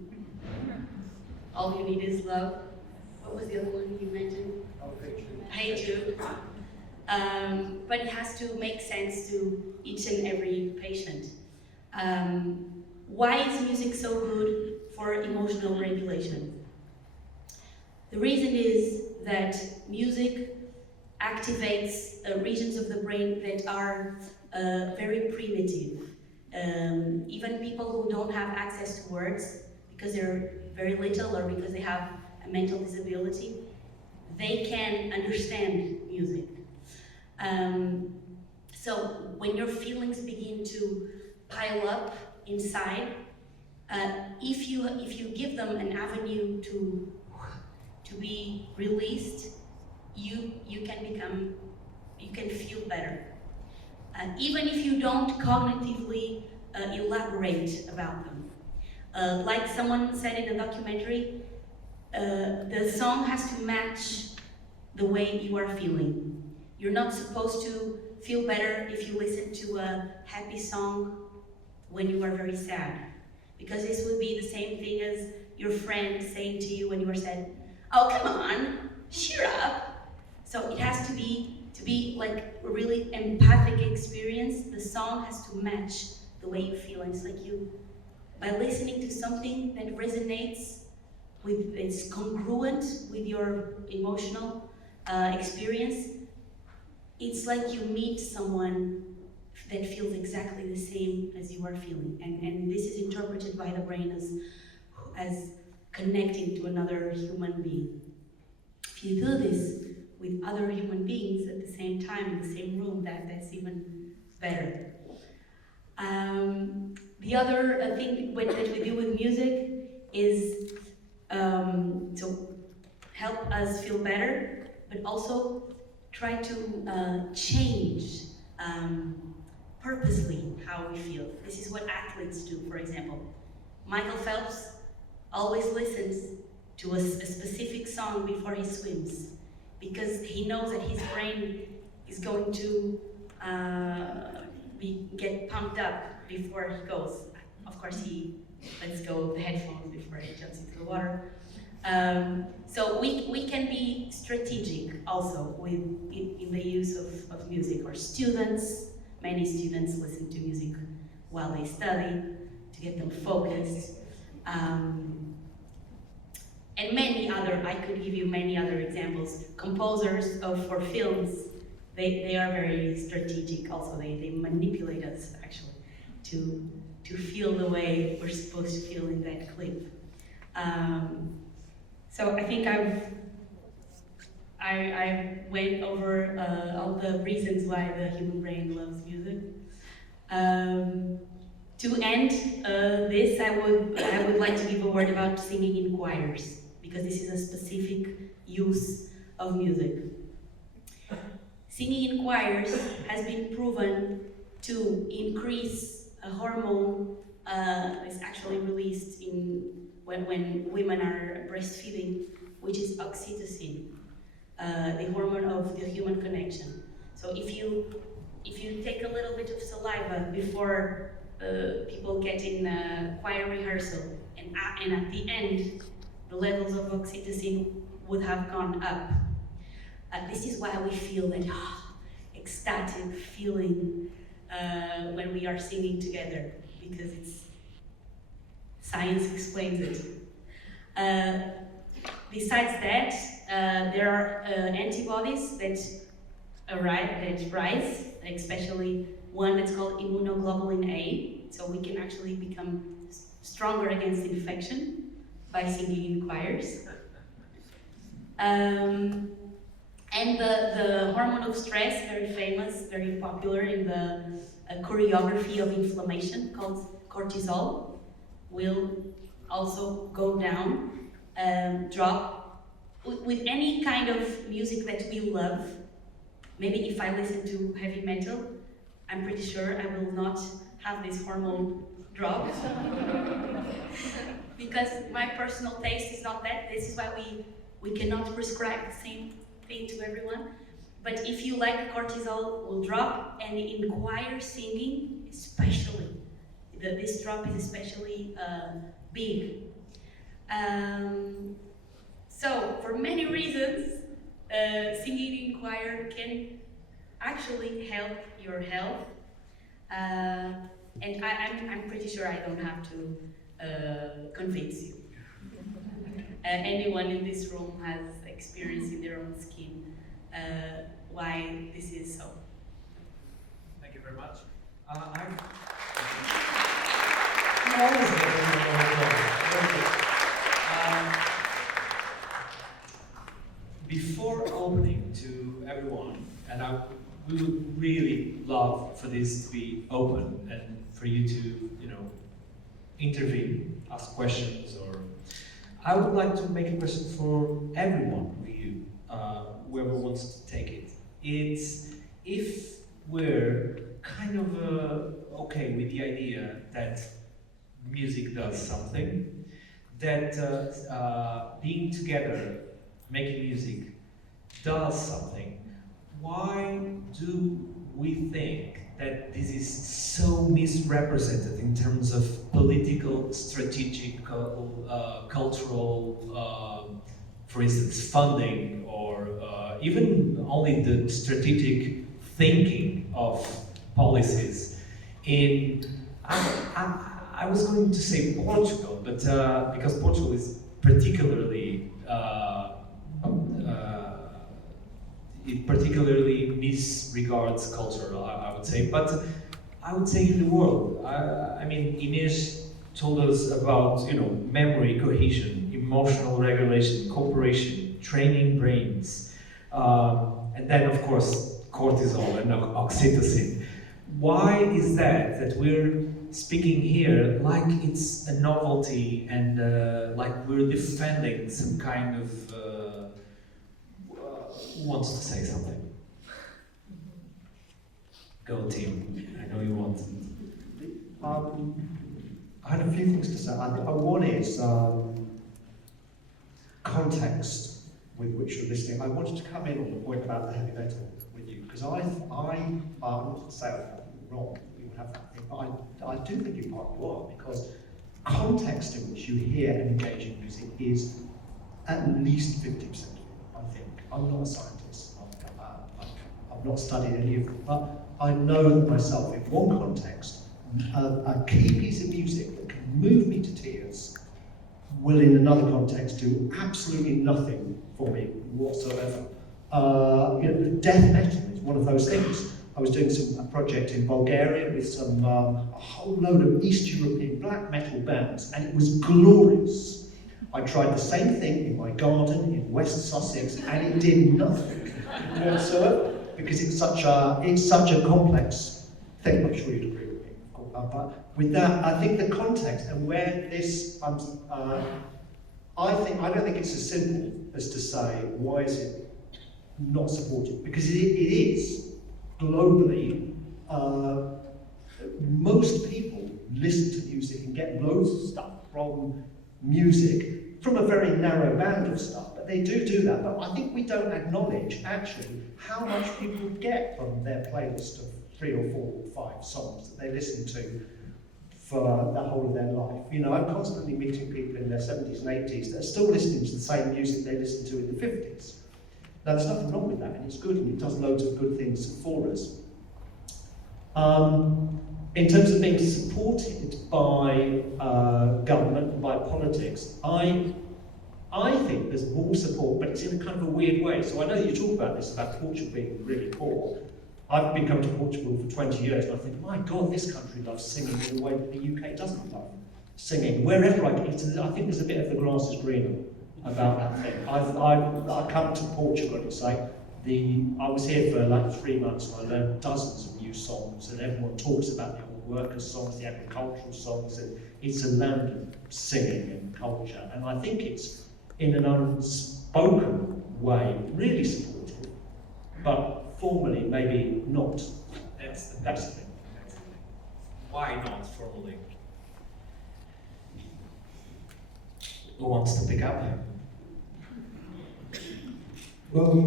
All you need is love. What was the other one you mentioned? Hey Jude. But it has to make sense to each and every patient. Why is music so good for emotional regulation? The reason is that music activates regions of the brain that are very primitive. Even people who don't have access to words, because they're very little or because they have a mental disability, they can understand music. So when your feelings begin to pile up inside, if you give them an avenue to be released, you can feel better. Even if you don't cognitively elaborate about them. Like someone said in the documentary, the song has to match the way you are feeling. You're not supposed to feel better if you listen to a happy song when you are very sad, because this would be the same thing as your friend saying to you when you are sad, "Oh, come on, cheer up." So it has to be like a really empathic experience. The song has to match the way you feel. And it's like by listening to something that resonates it's congruent with your emotional experience, it's like you meet someone that feels exactly the same as you are feeling. And this is interpreted by the brain as connecting to another human being. If you do this with other human beings at the same time, in the same room, that's even better. The other thing that we do with music is to help us feel better, but also try to change purposely how we feel. This is what athletes do, for example. Michael Phelps always listens to a specific song before he swims, because he knows that his brain is going to get pumped up before he goes. Of course, he lets go of the headphones before he jumps into the water. So we can be strategic also in the use of music. Or many students listen to music while they study to get them focused. And I could give you many other examples. Composers for films, they are very strategic also. They manipulate us actually to feel the way we're supposed to feel in that clip. So I think I went over all the reasons why the human brain loves music. To end this, I would like to give a word about singing in choirs, because this is a specific use of music. Singing in choirs has been proven to increase a hormone that's actually released when women are breastfeeding, which is oxytocin, the hormone of the human connection. So if you take a little bit of saliva before people get in choir rehearsal, and at the end, the levels of oxytocin would have gone up. This is why we feel that ecstatic feeling when we are singing together, because science explains it. Besides that, there are antibodies that rise, especially one that's called immunoglobulin A, so we can actually become stronger against infection by singing in choirs. And the hormone of stress, very famous, very popular in the choreography of inflammation, called cortisol, will also go down, drop. With any kind of music that we love, maybe if I listen to heavy metal, I'm pretty sure I will not have this hormone drop. Because my personal taste is not that. This is why we cannot prescribe the same thing to everyone. But if you like, cortisol will drop, and in choir singing especially, this drop is especially big. So for many reasons, singing in choir can actually help your health, and I'm pretty sure I don't have to convince you. Anyone in this room has experienced in their own skin why this is so. Thank you very much. Before opening to everyone, and we would really love for this to be open and for you to, intervene, ask questions, or I would like to make a question for everyone of you, whoever wants to take it. It's if we're kind of okay with the idea that music does something, that being together, making music does something, why do we think that this is so misrepresented in terms of political, strategic, cultural, for instance, funding, or even only the strategic thinking of policies? I was going to say Portugal, but because Portugal is particularly it particularly misregards culture, I would say, but I would say in the world. I mean, Inês told us about, memory, cohesion, emotional regulation, cooperation, training brains, and then of course cortisol and oxytocin. Why is that we're speaking here like it's a novelty and like we're defending some kind of who wants to say something? Go team, I know you want. I had a few things to say. One is context with which you're listening. I wanted to come in on the point about the heavy metal with you, because I'm not to say I'm wrong, you have that thing, but I do think you partly are, because context in which you hear and engage in music is at least 50%. I think. I'm not a scientist. I've not studied any of them, but I know that myself in one context, a key piece of music that can move me to tears will in another context do absolutely nothing for me whatsoever. Death metal is one of those things. I was doing a project in Bulgaria with a whole load of East European black metal bands, and it was glorious. I tried the same thing in my garden in West Sussex, and it did nothing whatsoever, because it's such a complex thing. I'm sure you'd agree with me. But with that, I think the context and where this, I don't think it's as simple as to say, why is it not supported? Because it is, globally, most people listen to music and get loads of stuff from music, from a very narrow band of stuff, but they do that. But I think we don't acknowledge, actually, how much people get from their playlist of 3 or 4 or 5 songs that they listen to for the whole of their life. You know, I'm constantly meeting people in their 70s and 80s that are still listening to the same music they listened to in the 50s. Now, there's nothing wrong with that, and it's good, and it does loads of good things for us. In terms of being supported by government and by politics, I think there's more support, but it's in a kind of a weird way. So I know you talk about this, about Portugal being really poor. I've been coming to Portugal for 20 years, and I think, my God, this country loves singing in a way that the UK doesn't love singing. Wherever I go, I think there's a bit of the grass is greener about that thing. I come to Portugal, and it's like, I was here for like 3 months, and I learned dozens of new songs, and everyone talks about the old workers' songs, the agricultural songs, and it's a land of singing and culture. And I think it's, in an unspoken way, really supportive, but formally, maybe not. That's the thing. Why not formally? Who wants to pick up? Well,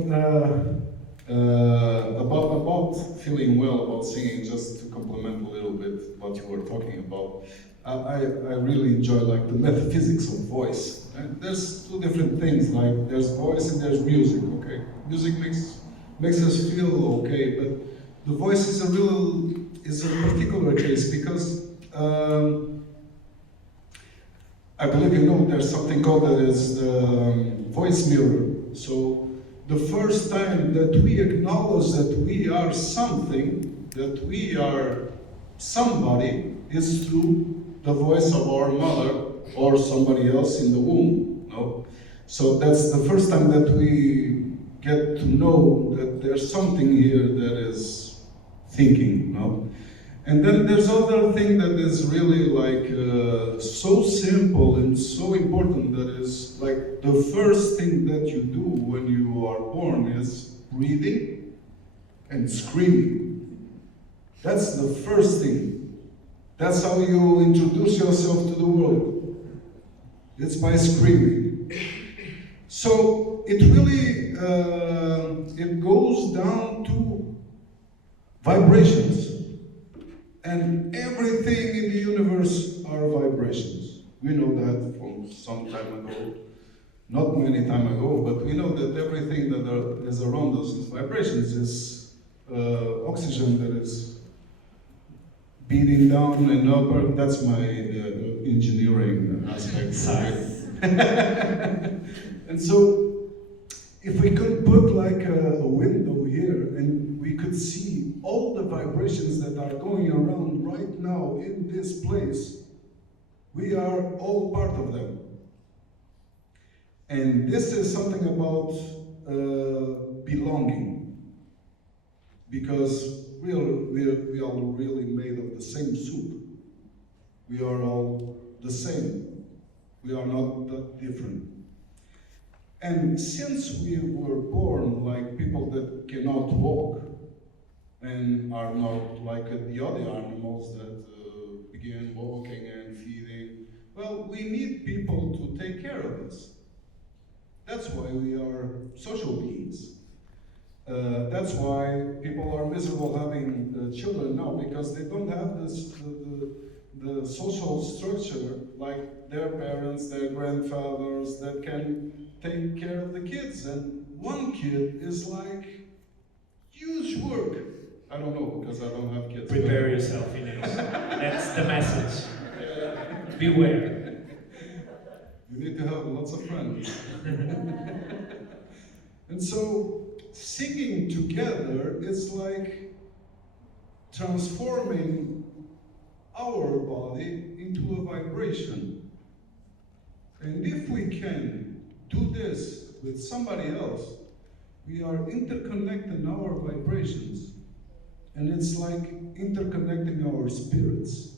about feeling well about singing, just to complement a little bit what you were talking about, I really enjoy like the metaphysics of voice. And there's 2 different things, like there's voice and there's music. Okay, music makes us feel okay, but the voice is a particular case, because I believe you know there's something called that is the voice mirror. So the first time that we acknowledge that we are something, that we are somebody, is through the voice of our mother or somebody else in the womb. No? So that's the first time that we get to know that there's something here that is thinking. No? And then there's other thing that is really like so simple and so important, that is like the first thing that you do when you are born is breathing and screaming. That's the first thing. That's how you introduce yourself to the world. It's by screaming. So it really, it goes down to vibrations. And everything in the universe are vibrations. We know that from some time ago. Not many time ago, but we know that everything that is around us is vibrations. Is oxygen that is beating down and up. That's my engineering aspect. And so, if we could put like a window here, and we could see all the vibrations that are going around right now in this place, we are all part of them. And this is something about belonging, because we are all really made of the same soup. We are all the same. We are not that different. And since we were born like people that cannot walk, and are not like the other animals that begin walking and feeding, well, we need people to take care of us. That's why we are social beings. That's why people are miserable having children now, because they don't have this, the social structure like their parents, their grandfathers, that can take care of the kids. And one kid is like huge work. I don't know, because I don't have kids. Prepare yourself, Inés. That's the message. Beware. You need to have lots of friends. And so, singing together is like transforming our body into a vibration. And if we can do this with somebody else, we are interconnecting our vibrations. And it's like interconnecting our spirits.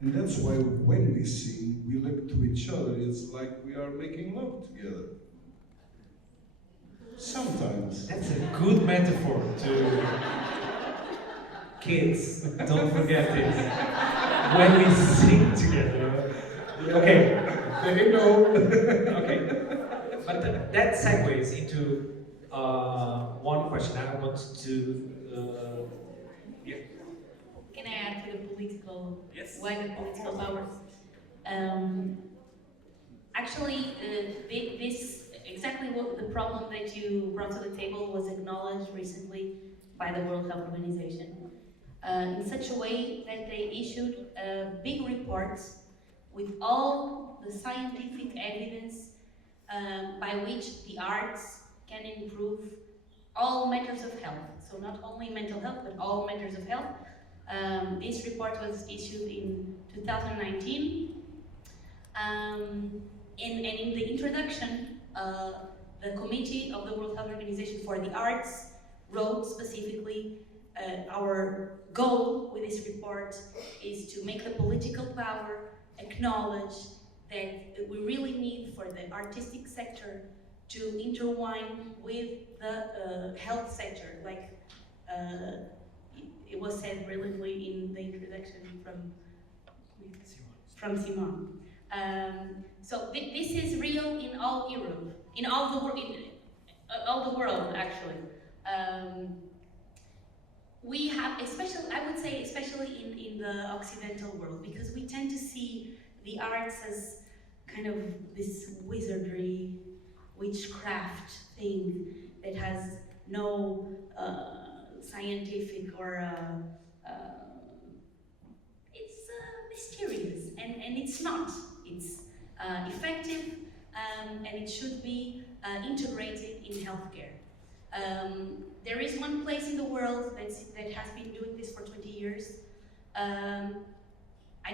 And that's why when we sing, we look to each other. It's like we are making love together. Sometimes. That's a good metaphor to kids. Don't forget this. When we sing together. Okay. They know. Okay. But that segues into one question. I want to. Yeah. Can I add to the political, Yes. why the political power? Actually, this exactly what the problem that you brought to the table was acknowledged recently by the World Health Organization in such a way that they issued big reports with all the scientific evidence by which the arts can improve all matters of health. So not only mental health, but all matters of health. This report was issued in 2019. And in the introduction, the Committee of the World Health Organization for the Arts wrote specifically our goal with this report is to make the political power acknowledge that we really need for the artistic sector to intertwine with the health sector, like it was said brilliantly in the introduction from Simon. So this is real in all Europe, in all the world actually. We have, especially, I would say, especially in the Occidental world, because we tend to see the arts as kind of this wizardry, witchcraft thing that has no scientific or it's mysterious, and it's not. It's effective, and it should be integrated in healthcare. There is one place in the world that has been doing this for 20 years. I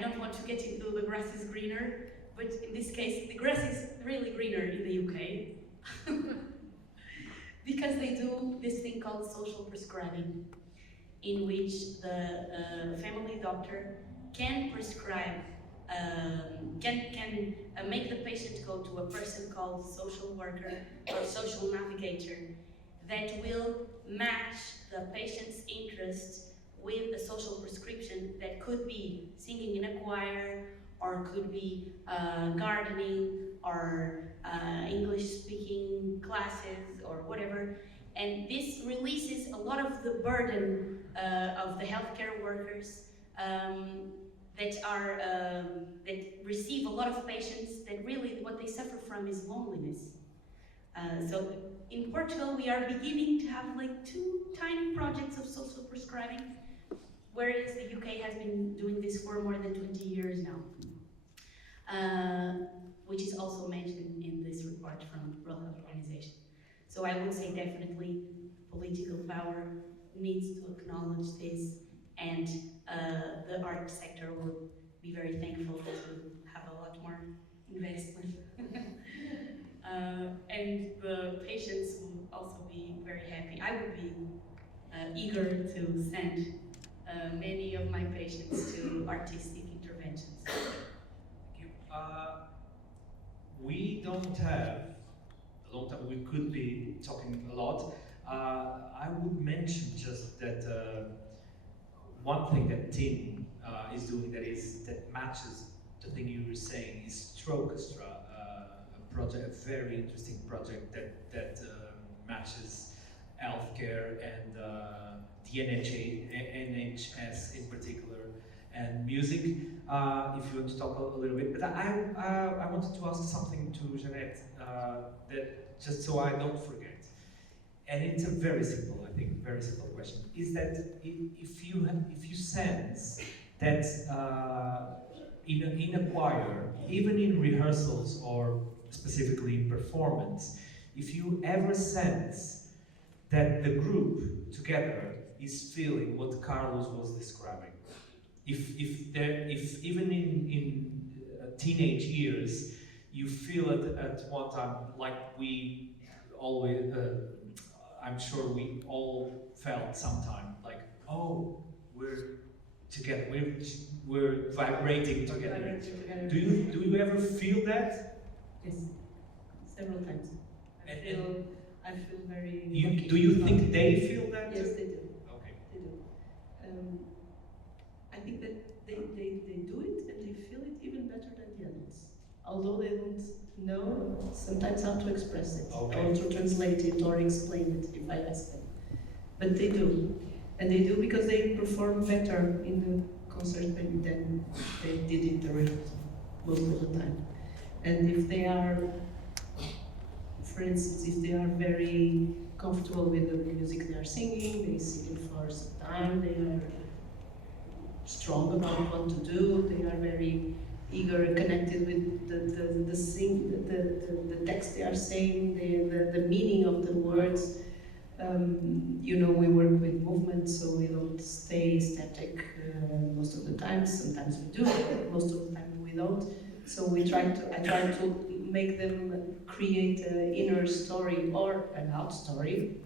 don't want to get into the grass is greener, but in this case, the grass is really greener in the UK. Because they do this thing called social prescribing, in which the family doctor can prescribe, can make the patient go to a person called social worker or social navigator that will match the patient's interest with a social prescription that could be singing in a choir, or could be gardening, or English speaking classes, or whatever. And this releases a lot of the burden of the healthcare workers that receive a lot of patients that really what they suffer from is loneliness. So in Portugal, we are beginning to have like 2 tiny projects of social prescribing, whereas the UK has been doing this for more than 20 years now, which is also mentioned in this report from the World Health Organization. So I would say definitely political power needs to acknowledge this, and the art sector will be very thankful that we have a lot more investment. And the patients will also be very happy. I would be eager to send many of my patients to artistic interventions. Thank you. We don't have a long time. We could be talking a lot. I would mention just that one thing that Tim is doing that matches the thing you were saying is Orchestra, a project, a very interesting project that matches healthcare and the NHS in particular, and music. If you want to talk a little bit, but I wanted to ask something to Jeanette that just so I don't forget. And it's a very simple, I think, very simple question. Is that if you sense that in a choir, even in rehearsals or specifically in performance, if you ever sense that the group together is feeling what Carlos was describing. If even in teenage years, you feel at one time, like we always, I'm sure we all felt sometime, like, oh, we're together, we're vibrating together. Do you ever feel that? Yes, several times. And- I feel very lucky. Do you think they feel that Yes, too? they do. Okay. They do. I think that they do it and they feel it even better than the adults. Although they don't know sometimes how to express it, Okay. or to translate it, or explain it if I ask them. But they do. And they do because they perform better in the concert than they did in the rehearsal, most of the time. And if they are, for instance, if they are very comfortable with the music they are singing, they sing it for some time, they are strong about what to do, they are very eager and connected with the text they are saying, the meaning of the words. We work with movement, so we don't stay static most of the time. Sometimes we do, but most of the time we don't. So I try to make them create an inner story or an out story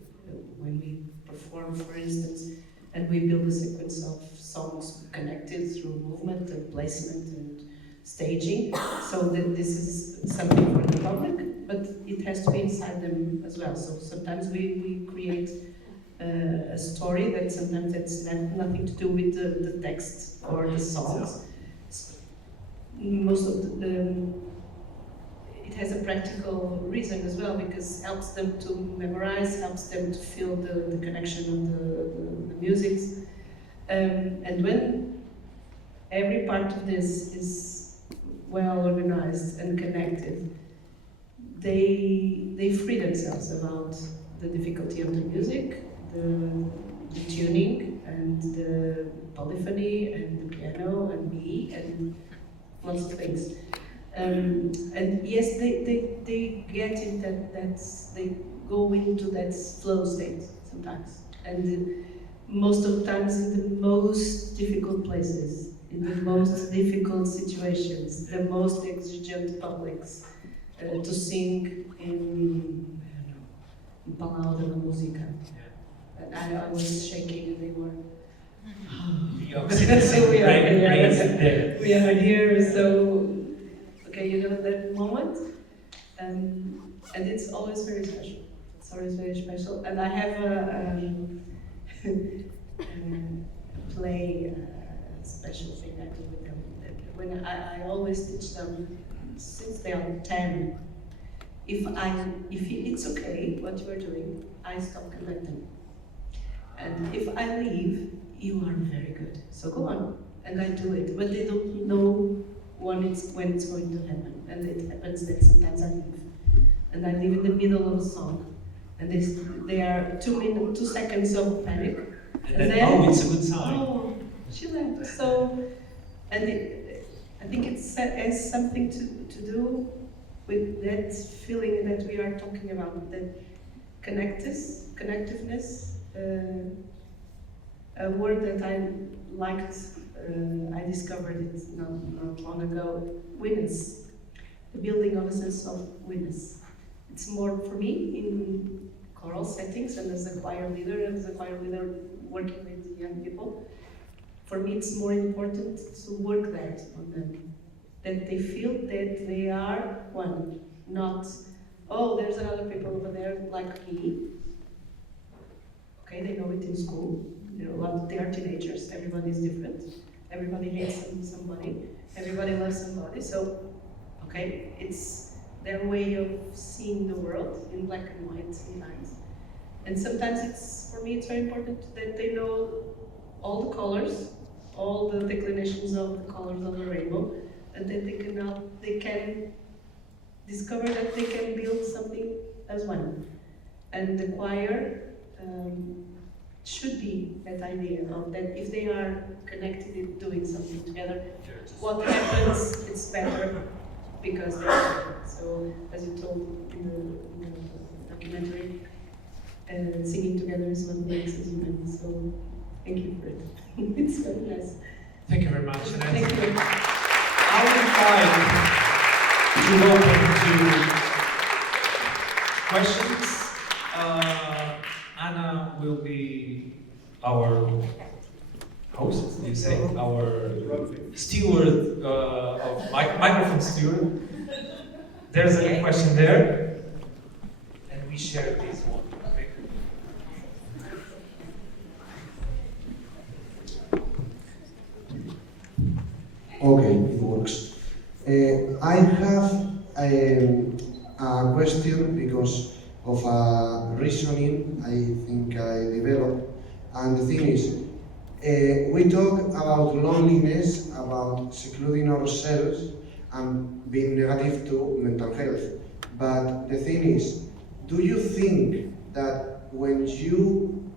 when we perform, for instance, and we build a sequence of songs connected through movement and placement and staging. So that this is something for the public, but it has to be inside them as well. So sometimes we create a story that sometimes it's nothing to do with the text or the songs. Most of it has a practical reason as well, because it helps them to memorize, helps them to feel the connection of the music. And when every part of this is well organized and connected, they free themselves about the difficulty of the music, the tuning, and the polyphony, and the piano, and me, and lots of things. And yes, they get it that they go into that flow state sometimes, and most of the times in the most difficult places, in the most difficult situations, the most exigent publics, to sing in, Palau de la Música. And I was shaking, and they were. The oxygen raised there. We are here, so okay, that moment, and it's always very special. It's always very special, and I have a play, a special thing I do with them. When I always teach them since they are 10. If it's okay what you are doing, I stop and let them. And if I leave, you are very good. So go on, and I do it. But they don't know when it's going to happen, and it happens that sometimes I leave, and I leave in the middle of a song, and they are 2 seconds of panic, And then, oh, it's a good sign. Oh, she left. So, and I think it has something to do with that feeling that we are talking about, that connectiveness. A word that I liked, I discovered it not long ago, witness. The building of a sense of witness. It's more for me in choral settings and as a choir leader working with young people. For me, it's more important to work that on them. That they feel that they are one, not, oh, there's another people over there like me. Okay, they know it in school. They are teenagers, everybody's different. Everybody hates somebody, everybody loves somebody. So, okay, it's their way of seeing the world in black and white sometimes. And sometimes for me, it's very important that they know all the colors, all the declinations of the colors of the rainbow, and that they can discover that they can build something as one. And the choir should be that idea of that if they are connected in doing something together, what happens, it's better because they're together. So, as you told in the documentary, singing together in some places as human. So thank you for it. It's very nice. Thank you very much. And Thank you. I will try to open to questions. Anna will be our host, you say, our steward, of microphone steward. There's a question there, and we share this one. Okay, it works. I have a question because of a reasoning I think I developed, and the thing is, we talk about loneliness, about secluding ourselves, and being negative to mental health. But the thing is, do you think that when you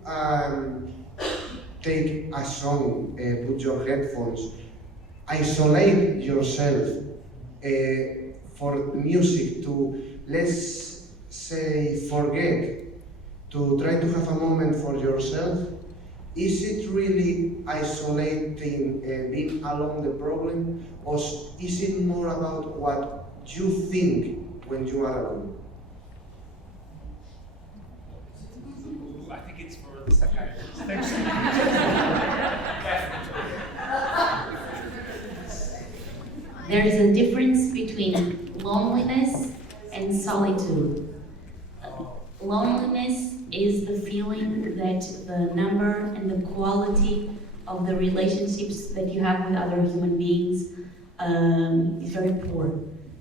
take a song, put your headphones, isolate yourself for music to, let's say, forget, to try to have a moment for yourself, is it really isolating, being alone the problem, or is it more about what you think when you are alone? I think it's for the psychiatrist. There is a difference between loneliness and solitude. Loneliness is the feeling that the number and the quality of the relationships that you have with other human beings is very poor.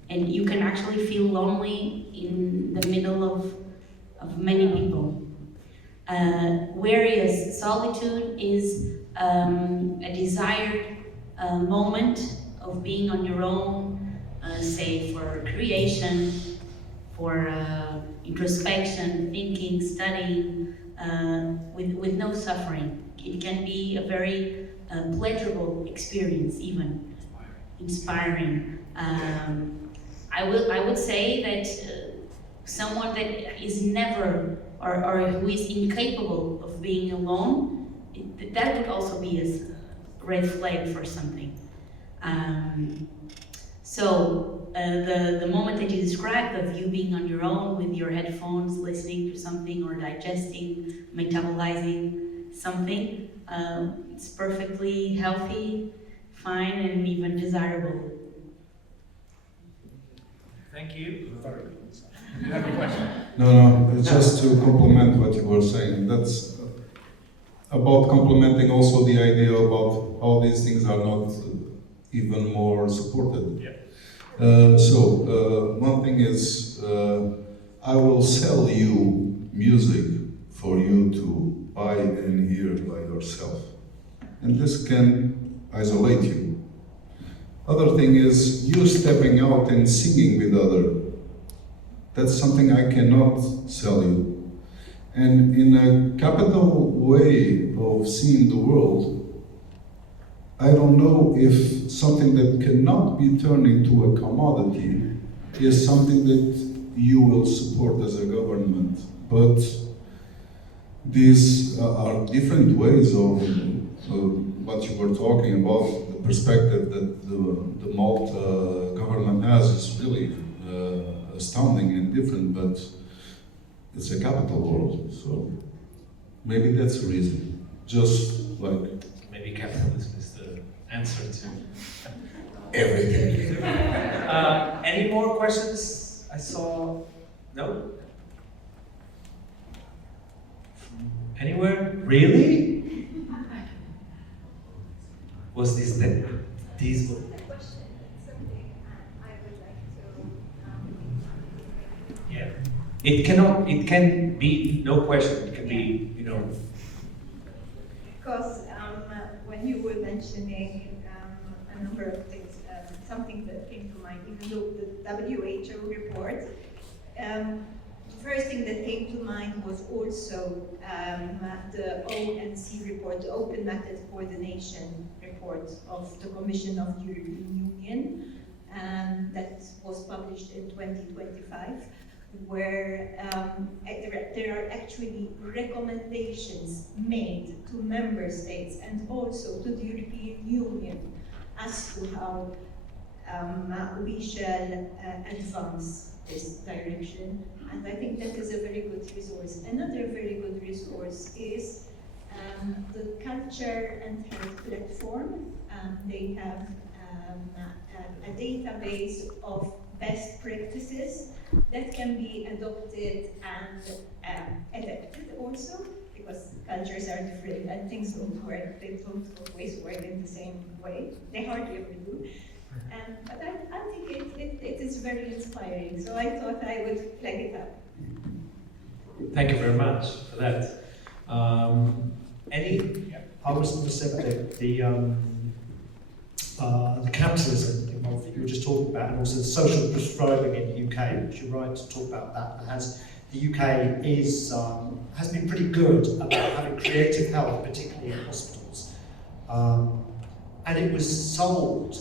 And you can actually feel lonely in the middle of many people. Whereas solitude is a desired moment of being on your own, say for creation, for introspection, thinking, studying, with no suffering. It can be a very pleasurable experience, even inspiring. I would say that someone that is never or who is incapable of being alone, that would also be a red flag for something. So the moment that you described of you being on your own with your headphones, listening to something or digesting, metabolizing something, it's perfectly healthy, fine, and even desirable. Thank you. You have a question? No, it's just to complement what you were saying. That's about complementing also the idea about how these things are not even more supported. Yeah. One thing is, I will sell you music for you to buy and hear by yourself. And this can isolate you. Other thing is, you stepping out and singing with others. That's something I cannot sell you. And in a capital way of seeing the world, I don't know if something that cannot be turned into a commodity is something that you will support as a government. But these are different ways of what you were talking about. The perspective that the Malta government has is really astounding and different, but it's a capital world, so maybe that's the reason. Just like Maybe capitalism is the answer to everything. any more questions? I saw no. Anywhere? Really? Was this these? Yeah. It can be no question. It can be, Because when you were mentioning a number of things, something that came to mind, even though the WHO report, the first thing that came to mind was also the OMC report, the Open Method Coordination report of the Commission of the European Union, that was published in 2025, where there are actually recommendations made to member states and also to the European Union as to how we shall advance this direction. And I think that is a very good resource. Another very good resource is the Culture and Health platform. They have a database of best practices that can be adopted and adapted also, because cultures are different and things don't work. They don't always work in the same way. They hardly ever do. But I think it is very inspiring. So I thought I would flag it up. Thank you very much for that. Any? I was going to say that the capitalism involved that you were just talking about, and also the social prescribing in the UK, which you're right to talk about that. The UK has been pretty good about having creative health, particularly in hospitals, and it was sold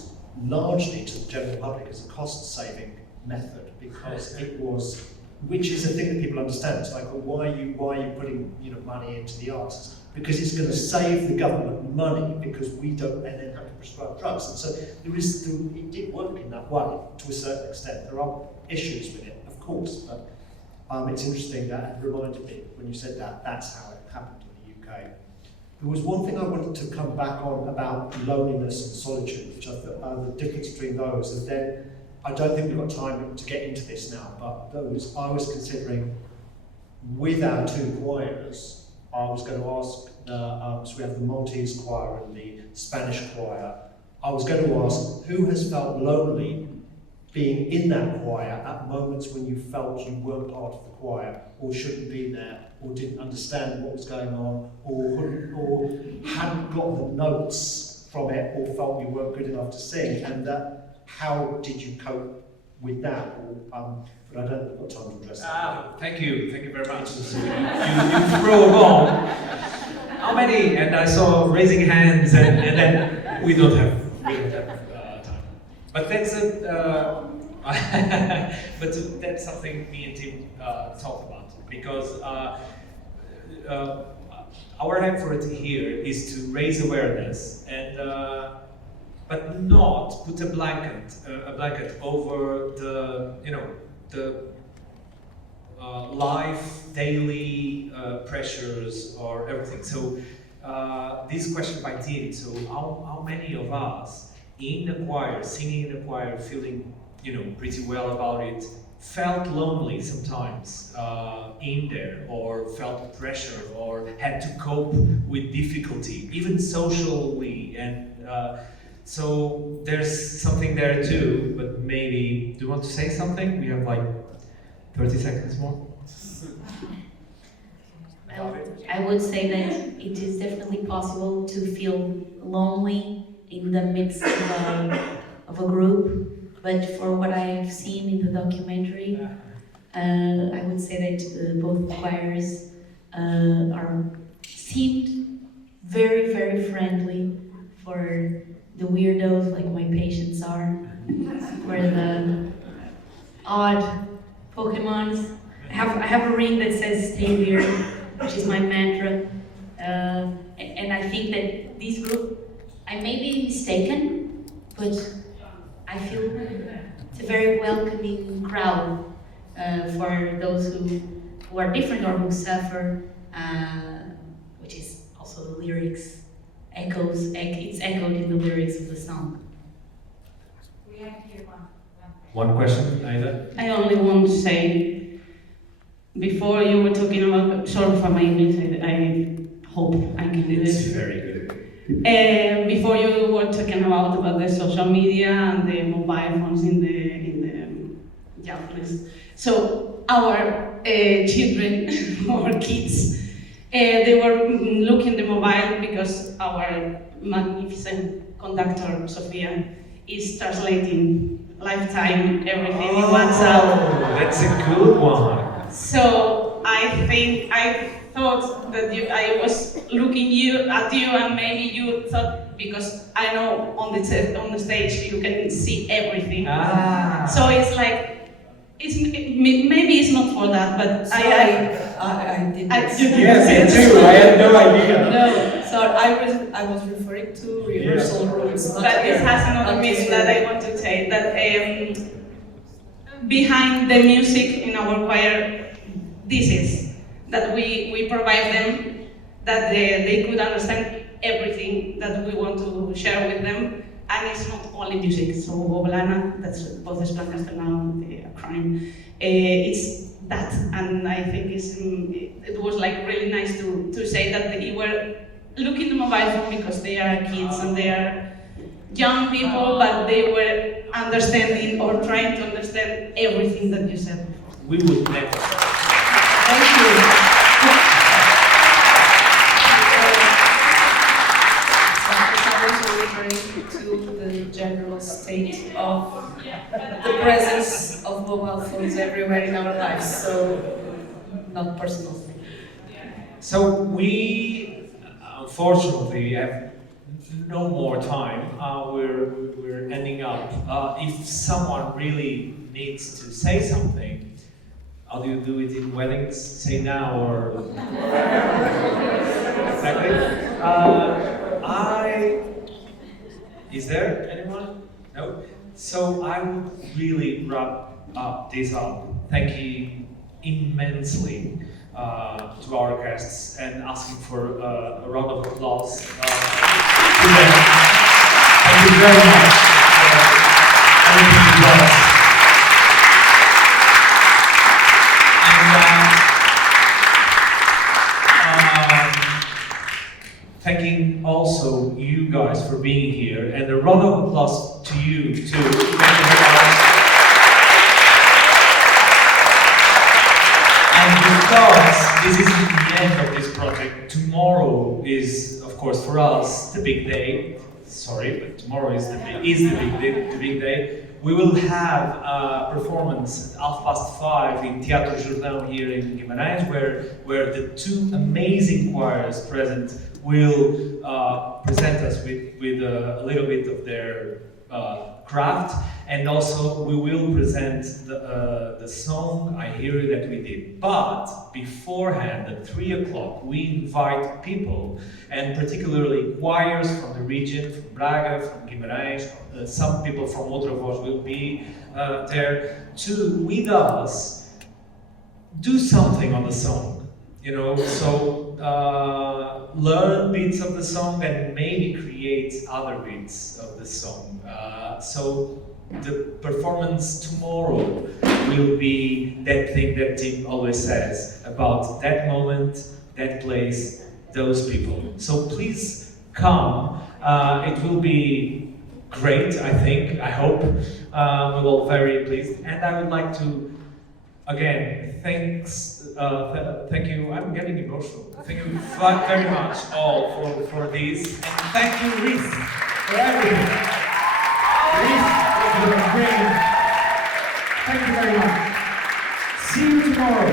largely to the general public as a cost-saving method, because it was, which is a thing that people understand. It's like, well, why are you putting money into the arts? Because it's going to save the government money, because we don't and then have to prescribe drugs. And so it did work in that way to a certain extent. There are issues with it, of course, but it's interesting that it reminded me when you said that that's how it happened in the UK. There was one thing I wanted to come back on about loneliness and solitude, which I thought the difference between those, and then I don't think we've got time to get into this now, but those I was considering with our two choirs. I was going to ask, so we have the Maltese choir and the Spanish choir. I was going to ask who has felt lonely being in that choir at moments when you felt you weren't part of the choir, or shouldn't be there, or didn't understand what was going on, or hadn't got the notes from it, or felt you weren't good enough to sing, and how did you cope with that? But I don't think we've got time to address that. Thank you very much. You throw a bomb. How many? And I saw raising hands, and then we don't have time. But that's but that's something me and Tim talked about, because our effort here is to raise awareness and. But not put a blanket over the life, daily pressures or everything. So this question by Tim. So how many of us in the choir, singing in the choir, feeling pretty well about it, felt lonely sometimes in there, or felt pressure, or had to cope with difficulty, even socially, and. So there's something there too, but maybe, do you want to say something? We have like 30 seconds more. I would say that it is definitely possible to feel lonely in the midst of a group, but for what I have seen in the documentary, I would say that both choirs seemed very, very friendly for the weirdos like my patients are, or the odd Pokemons. I have a ring that says "Stay here," which is my mantra, and I think that this group, I may be mistaken, but I feel it's a very welcoming crowd for those who are different or who suffer, which is also the lyrics. It's echoed in the lyrics of the song. We have here One question, Aida? I only want to say, before you were talking about, sorry for my English, I hope I can do It's this. very good. Before you were talking about the social media and the mobile phones in the young place. So our children, our kids, they were looking the mobile because our magnificent conductor, Sophia, is translating lifetime everything in WhatsApp. That's a good one. So I thought that I was looking at you, and maybe you thought, because I know on the stage you can see everything. Ah. So it's like maybe it's not for that, but Sorry, I did this. Yes, me too. I had no idea. No, sorry, I was referring to rehearsal rooms. not But it here, has another not reason here. that I want to say, that behind the music in our choir, this is, that we provide them, that they could understand everything that we want to share with them, and it's not only music. So Oblana, that's both Spanish and now the acronym, it's that, and I think it was like really nice to say that you were looking the mobile phone because they are kids and they are young people, but they were understanding or trying to understand everything that you said before. We would never. Thank you. Referring to the general state of the presence of mobile phones everywhere in our lives, so not personal thing. So we, unfortunately, have no more time. We're ending up. If someone really needs to say something, how do you do it in weddings? Say now or exactly. Is there anyone? No? So I would really wrap this up. Thank you immensely to our guests and asking for a round of applause to them. Thank you very much for everything you brought us. Thanking also you guys for being here, and a round of applause to you too. Thank you very much. And because this isn't the end of this project, tomorrow is, of course, for us the big day. Sorry, but tomorrow is the big day. We will have a performance at 5:30 in Teatro Jordão here in Guimarães, where the two amazing choirs present will present us with a little bit of their craft, and also we will present the song I Hear You that we did. But beforehand, at 3 o'clock, we invite people, and particularly choirs from the region, from Braga, from Guimarães, some people from Outra Voz will be there to, with us, do something on the song. You know, so learn bits of the song and maybe create other bits of the song. So the performance tomorrow will be that thing that Tim always says about that moment, that place, those people. So please come. It will be great, I think, I hope. We're all very pleased. And I would like to, again, thank you. I'm getting emotional. Thank you very much all for this, and thank you, Reese, for everything. Reese, you're great. Thank you very much. See you tomorrow.